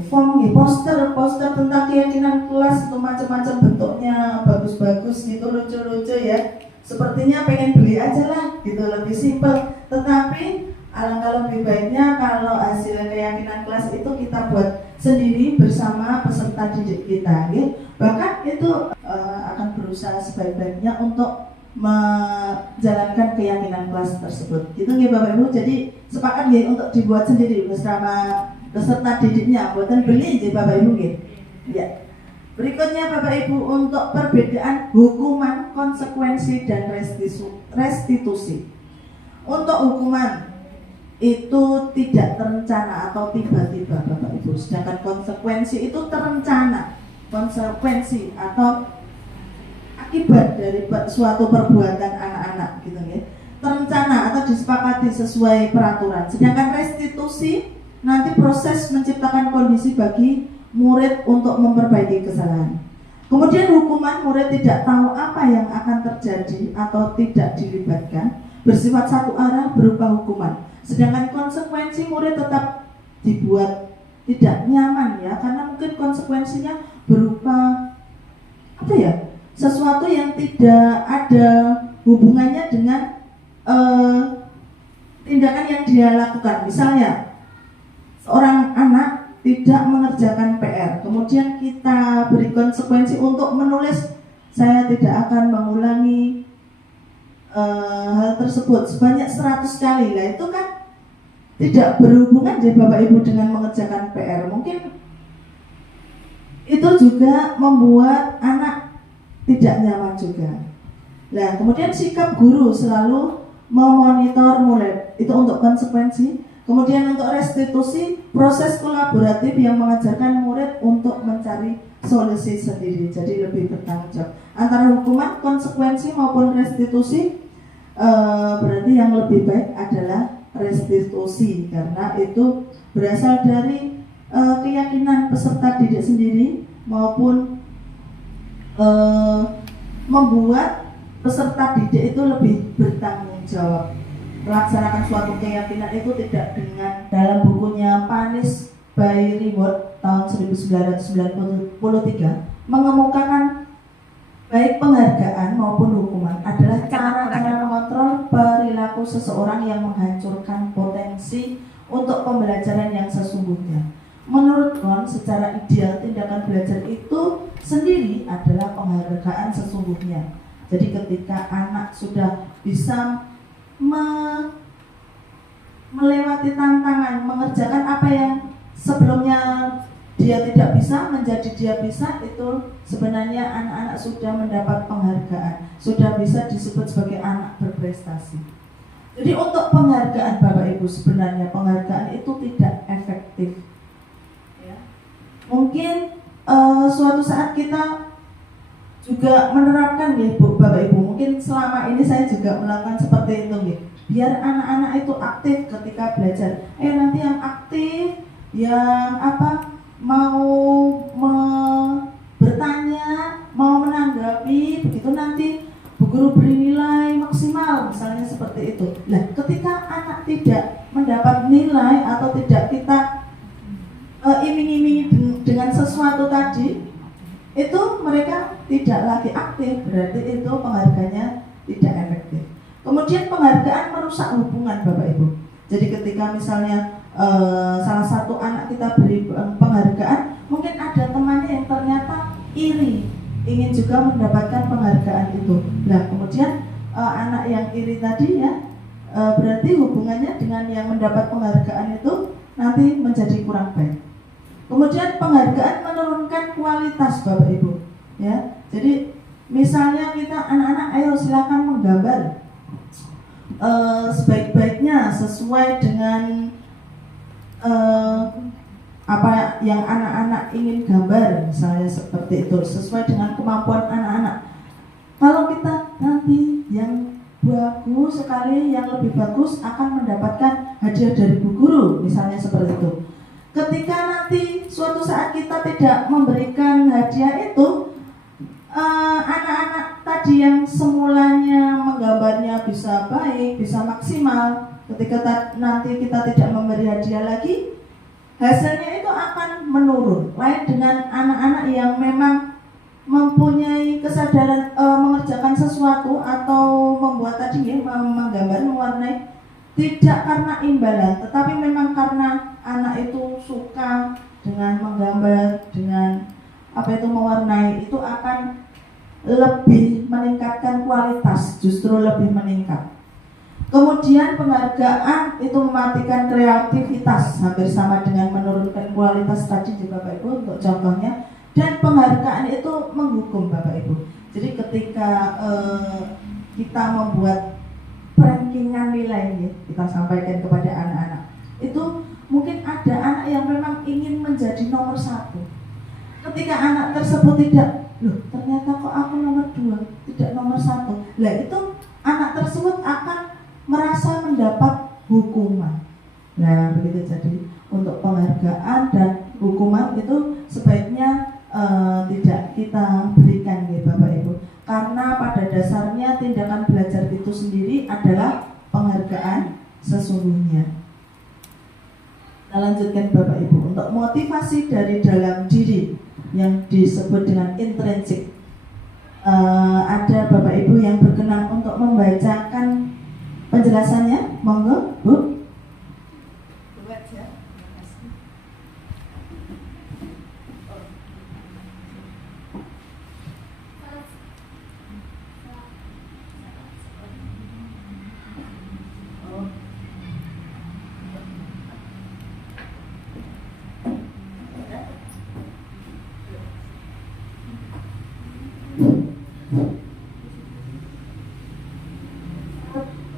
Form, poster tentang keyakinan kelas, itu macam-macam bentuknya, bagus-bagus gitu, lucu-lucu ya. Sepertinya pengen beli aja lah gitu, lebih simpel. Tetapi alangkah lebih baiknya kalau hasil keyakinan kelas itu kita buat sendiri bersama peserta didik kita gitu. Bahkan itu akan berusaha sebaik-baiknya untuk menjalankan keyakinan kelas tersebut gitu ya Bapak Ibu. Jadi sepakat ya untuk dibuat sendiri bersama peserta didiknya, buatan beli ya Bapak Ibu gitu. Ya. Berikutnya Bapak Ibu, untuk perbedaan hukuman, konsekuensi, dan restitusi. Untuk hukuman itu tidak terencana atau tiba-tiba Bapak Ibu, sedangkan konsekuensi itu terencana, konsekuensi atau akibat dari suatu perbuatan anak-anak gitu ya, terencana atau disepakati sesuai peraturan. Sedangkan restitusi nanti proses menciptakan kondisi bagi murid untuk memperbaiki kesalahan. Kemudian hukuman, murid tidak tahu apa yang akan terjadi atau tidak dilibatkan, bersifat satu arah berupa hukuman. Sedangkan konsekuensi, murid tetap dibuat tidak nyaman ya, karena mungkin konsekuensinya berupa apa ya, sesuatu yang tidak ada hubungannya dengan tindakan yang dia lakukan. Misalnya seorang anak tidak mengerjakan PR, kemudian kita beri konsekuensi untuk menulis, saya tidak akan mengulangi hal tersebut sebanyak 100 kali. Lah itu kan tidak berhubungan ya Bapak Ibu dengan mengerjakan PR. Mungkin itu juga membuat anak tidak nyaman juga. Nah, kemudian sikap guru selalu memonitor murid, itu untuk konsekuensi. Kemudian untuk restitusi, proses kolaboratif yang mengajarkan murid untuk mencari solusi sendiri, jadi lebih bertanggung jawab. Antara hukuman, konsekuensi maupun restitusi, berarti yang lebih baik adalah restitusi, karena itu berasal dari keyakinan peserta didik sendiri maupun membuat peserta didik itu lebih bertanggung jawab. Melaksanakan suatu keyakinan itu tidak dengan dalam bukunya Panis by Reward tahun 1993 mengemukakan baik penghargaan maupun hukuman adalah cara-cara mengontrol perilaku seseorang yang menghancurkan potensi untuk pembelajaran yang sesungguhnya. Menurut Kohn, secara ideal tindakan belajar itu sendiri adalah penghargaan sesungguhnya. Jadi ketika anak sudah bisa melewati tantangan, mengerjakan apa yang sebelumnya dia tidak bisa menjadi dia bisa, itu sebenarnya anak-anak sudah mendapat penghargaan, sudah bisa disebut sebagai anak berprestasi. Jadi untuk penghargaan Bapak Ibu, sebenarnya penghargaan itu tidak efektif ya. Mungkin suatu saat kita juga menerapkan ya Bu, Bapak Ibu, mungkin selama ini saya juga melakukan seperti itu ya, biar anak-anak itu aktif ketika belajar. Nanti yang aktif, yang mau bertanya, mau menanggapi, begitu nanti Bu Guru beri nilai maksimal, misalnya seperti itu. Nah, ketika anak tidak mendapat nilai atau tidak kita iming-imingi dengan sesuatu tadi, itu mereka tidak lagi aktif, berarti itu penghargaannya tidak efektif. Kemudian penghargaan merusak hubungan Bapak Ibu. Jadi ketika misalnya salah satu anak kita beri penghargaan, mungkin ada temannya yang ternyata iri, ingin juga mendapatkan penghargaan itu. Nah, kemudian anak yang iri tadi ya, berarti hubungannya dengan yang mendapat penghargaan itu nanti menjadi kurang baik. Kemudian penghargaan menurunkan kualitas Bapak Ibu ya. Jadi misalnya kita anak-anak, ayo silakan menggambar sebaik-baiknya sesuai dengan apa yang anak-anak ingin gambar, misalnya seperti itu, sesuai dengan kemampuan anak-anak. Kalau kita nanti yang bagus sekali, yang lebih bagus akan mendapatkan hadiah dari bu guru, misalnya seperti itu. Ketika nanti suatu saat kita tidak memberikan hadiah itu, anak-anak tadi yang semulanya menggambarnya bisa baik, bisa maksimal, ketika nanti kita tidak memberi hadiah lagi, hasilnya itu akan menurun. Lain dengan anak-anak yang memang mempunyai kesadaran mengerjakan sesuatu atau membuat tadi ya, menggambar, mewarnai, tidak karena imbalan, tetapi memang karena anak itu suka dengan menggambar, dengan mewarnai, itu akan lebih meningkatkan kualitas, justru lebih meningkat. Kemudian penghargaan itu mematikan kreativitas, hampir sama dengan menurunkan kualitas tadi di Bapak Ibu untuk contohnya. Dan penghargaan itu menghukum Bapak Ibu. Jadi ketika kita membuat rankingan nilai ya, kita sampaikan kepada anak-anak, itu mungkin ada anak yang memang ingin menjadi nomor 1. Ketika anak tersebut tidak, loh ternyata kok aku nomor 2, tidak nomor 1. Lah itu anak tersebut akan merasa mendapat hukuman. Nah begitu, jadi untuk penghargaan dan hukuman itu sebaiknya tidak kita berikan ya Bapak Ibu, karena pada dasarnya tindakan belajar itu sendiri adalah penghargaan sesungguhnya. Kita lanjutkan Bapak Ibu, untuk motivasi dari dalam diri yang disebut dengan intrinsik. Ada Bapak Ibu yang berkenan untuk membacakan penjelasannya, monggo Bu.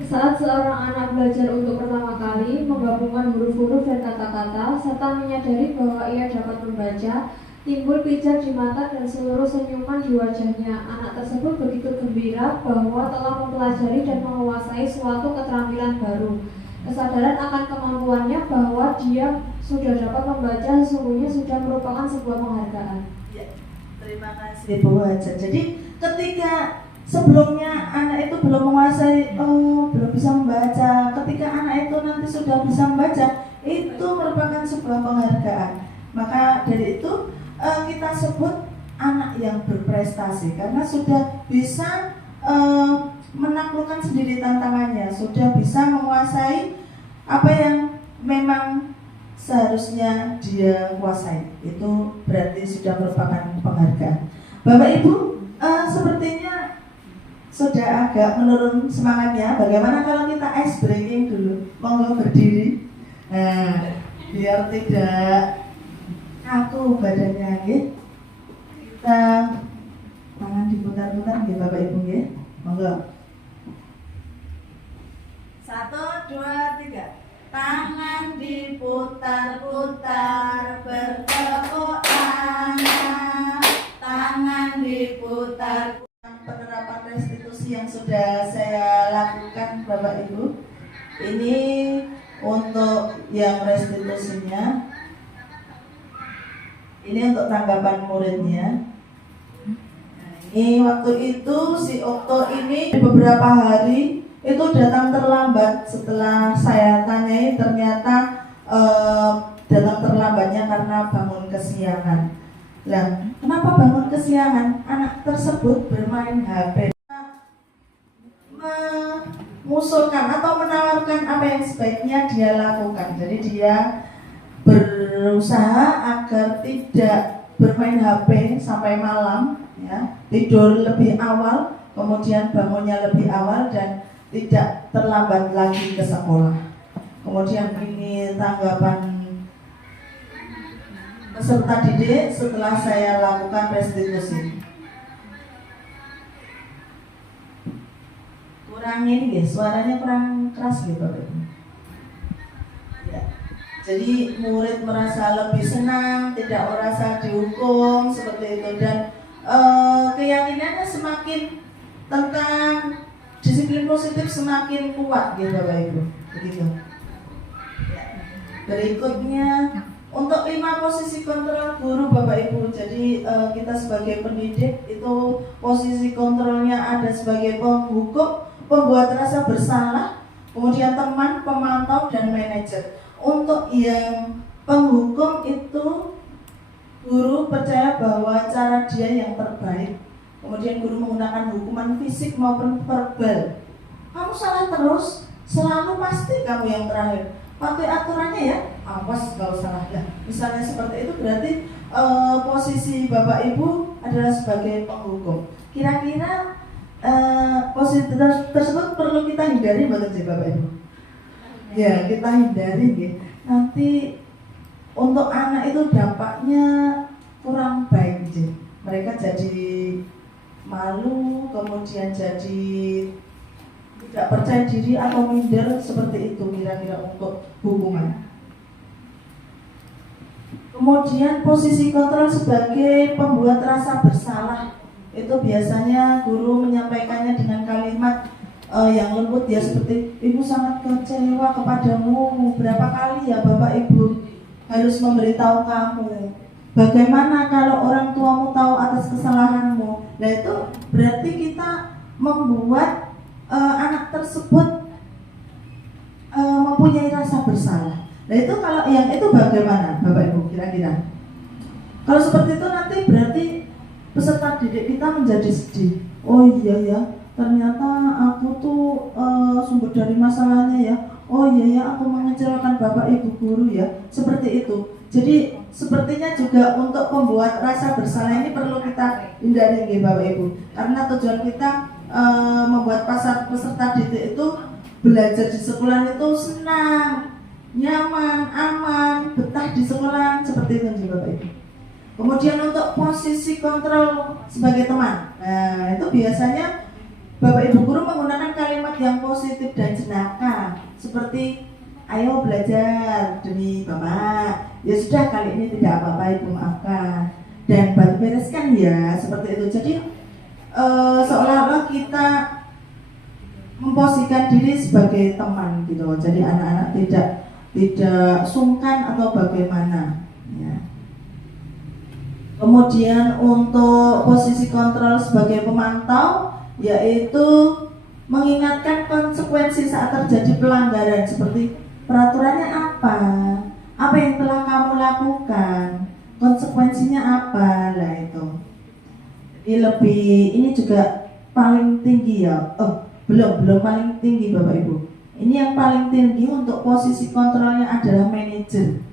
Saat seorang anak belajar untuk pertama kali menggabungkan huruf-huruf dan kata-kata serta menyadari bahwa ia dapat membaca, timbul pijar di mata dan seluruh senyuman di wajahnya. Anak tersebut begitu gembira bahwa telah mempelajari dan menguasai suatu keterampilan baru. Kesadaran akan kemampuannya bahwa dia sudah dapat membaca sesungguhnya sudah merupakan sebuah penghargaan. Ya, terima kasih Bu Haja. Jadi ketika sebelumnya anak itu belum menguasai, belum bisa membaca, ketika anak itu nanti sudah bisa membaca, itu merupakan sebuah penghargaan. Maka dari itu kita sebut anak yang berprestasi, karena sudah bisa menaklukkan sendiri tantangannya, sudah bisa menguasai apa yang memang seharusnya dia kuasai. Itu berarti sudah merupakan penghargaan. Bapak Ibu, sepertinya sudah agak menurun semangatnya. Bagaimana kalau kita ice breaking dulu? Monggo berdiri. Nah, biar tidak kaku badannya ya. Kita tangan diputar-putar ya Bapak Ibu ya. Monggo. 1, 2, 3. Tangan diputar-putar bertepuk tangan. Tangan diputar. Penerapan restitusi yang sudah saya lakukan Bapak Ibu, ini untuk yang restitusinya, ini untuk tanggapan muridnya. Nah, ini waktu itu si Okto ini beberapa hari itu datang terlambat. Setelah saya tanyai, ternyata datang terlambatnya karena bangun kesiangan. Lah, kenapa bangun kesiangan? Anak tersebut bermain HP, mengusulkan atau menawarkan apa yang sebaiknya dia lakukan. Jadi dia berusaha agar tidak bermain HP sampai malam, ya, tidur lebih awal, kemudian bangunnya lebih awal dan tidak terlambat lagi ke sekolah. Kemudian ini tanggapan peserta didik setelah saya lakukan restitusi. Kurang ini guys, suaranya kurang keras gitu Bapak Ibu. Ya. Jadi murid merasa lebih senang, tidak merasa dihukum seperti itu, dan keyakinannya semakin tentang disiplin positif semakin kuat gitu Bapak Ibu. Begitu. Berikutnya untuk 5 posisi kontrol guru Bapak Ibu. Jadi kita sebagai pendidik itu posisi kontrolnya ada sebagai penghukum, pembuat rasa bersalah, kemudian teman, pemantau, dan manajer. Untuk yang penghukum itu guru percaya bahwa cara dia yang terbaik. Kemudian guru menggunakan hukuman fisik maupun verbal. Kamu salah terus, selalu pasti kamu yang terakhir. Pakai aturannya ya, awas kalau salah. Nah, misalnya seperti itu berarti posisi Bapak Ibu adalah sebagai penghukum. Kira-kira posisi tersebut perlu kita hindari bukan sih Bapak Ibu? Ya, kita hindari ya. Nanti untuk anak itu dampaknya kurang baik gitu. Mereka jadi malu, kemudian jadi tidak percaya diri atau minder, seperti itu kira-kira untuk hukuman. Kemudian posisi kontrol sebagai pembuat rasa bersalah, itu biasanya guru menyampaikannya dengan kalimat yang lembut ya, seperti ibu sangat kecewa kepadamu, berapa kali ya Bapak Ibu harus memberitahu kamu, bagaimana kalau orang tuamu tahu atas kesalahanmu. Nah itu berarti kita membuat anak tersebut mempunyai rasa bersalah. Nah itu kalau yang itu bagaimana Bapak Ibu kira-kira? Kalau seperti itu nanti berarti peserta didik kita menjadi sedih. Oh iya ya, ternyata aku tuh sumber dari masalahnya ya. Oh iya ya, aku mengecewakan Bapak Ibu guru ya. Seperti itu. Jadi sepertinya juga untuk membuat rasa bersalah ini perlu kita hindari ya Bapak Ibu. Karena tujuan kita membuat peserta didik itu belajar di sekolah itu senang, nyaman, aman, betah di sekolah, seperti itu Bapak Ibu. Kemudian untuk posisi kontrol sebagai teman, nah itu biasanya Bapak Ibu guru menggunakan kalimat yang positif dan jenaka, seperti ayo belajar demi Bapak, ya sudah kali ini tidak apa-apa Ibu maafkan, dan bantu bereskan ya, seperti itu. Jadi seolah-olah kita memposisikan diri sebagai teman gitu, jadi anak-anak tidak sungkan atau bagaimana ya. Kemudian untuk posisi kontrol sebagai pemantau, yaitu mengingatkan konsekuensi saat terjadi pelanggaran, seperti peraturannya apa yang telah kamu lakukan, konsekuensinya apa lah itu. Jadi ini juga paling tinggi ya, belum paling tinggi Bapak Ibu. Ini yang paling tinggi untuk posisi kontrolnya adalah manajer.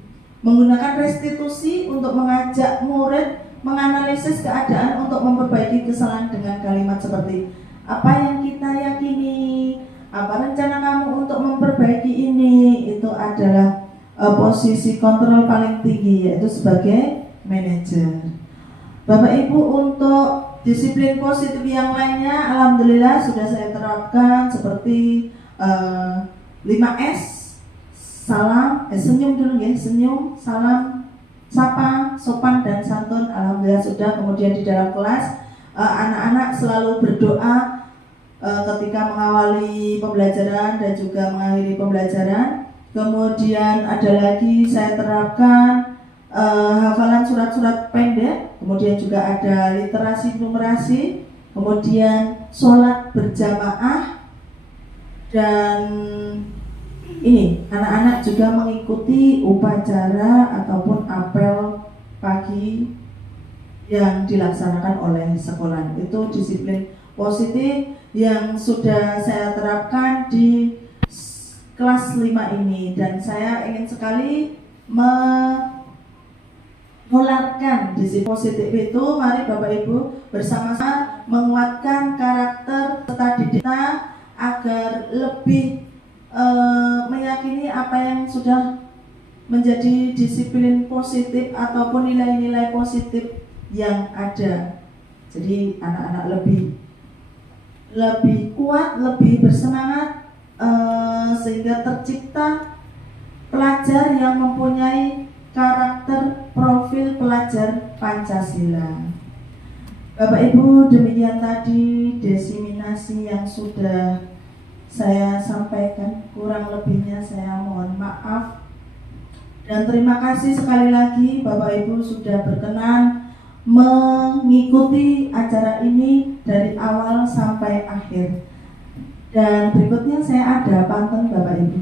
Menggunakan restitusi untuk mengajak murid menganalisis keadaan untuk memperbaiki kesalahan dengan kalimat seperti apa yang kita yakini, apa rencana kamu untuk memperbaiki ini. Itu adalah posisi kontrol paling tinggi, yaitu sebagai manajer. Bapak Ibu, untuk disiplin positif yang lainnya alhamdulillah sudah saya terapkan, seperti 5S, salam, senyum dulu ya, senyum, salam, sapa, sopan, dan santun. Alhamdulillah sudah. Kemudian di dalam kelas anak-anak selalu berdoa ketika mengawali pembelajaran dan juga mengakhiri pembelajaran. Kemudian ada lagi saya terapkan hafalan surat-surat pendek. Kemudian juga ada literasi numerasi. Kemudian sholat berjamaah. Dan ini anak-anak juga mengikuti upacara ataupun apel pagi yang dilaksanakan oleh sekolah. Itu disiplin positif yang sudah saya terapkan di kelas 5 ini, dan saya ingin sekali menularkan disiplin positif itu. Mari Bapak Ibu bersama-sama menguatkan karakter peserta didik kita agar lebih meyakini apa yang sudah menjadi disiplin positif ataupun nilai-nilai positif yang ada. Jadi anak-anak lebih kuat, lebih bersemangat, sehingga tercipta pelajar yang mempunyai karakter profil pelajar Pancasila. Bapak Ibu, demikian tadi desiminasi yang sudah saya sampaikan. Kurang lebihnya saya mohon maaf. Dan terima kasih sekali lagi Bapak Ibu sudah berkenan mengikuti acara ini dari awal sampai akhir. Dan berikutnya saya ada pantun Bapak Ibu.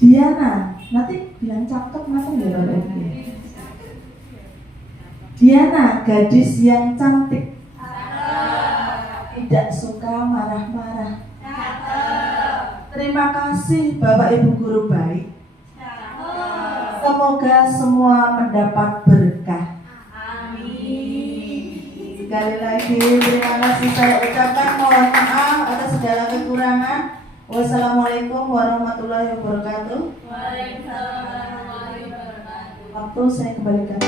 Diana, nanti bilang cakep macam ya Bapak Ibu. Diana, gadis yang cantik, tidak suka marah-marah. Terima kasih Bapak Ibu guru baik. Semoga semua mendapat berkah. Amin. Sekali lagi terima kasih saya ucapkan, mohon maaf atas segala kekurangan. Wassalamualaikum warahmatullahi wabarakatuh. Waalaikumsalam warahmatullahi wabarakatuh. Waktu saya kembalikan.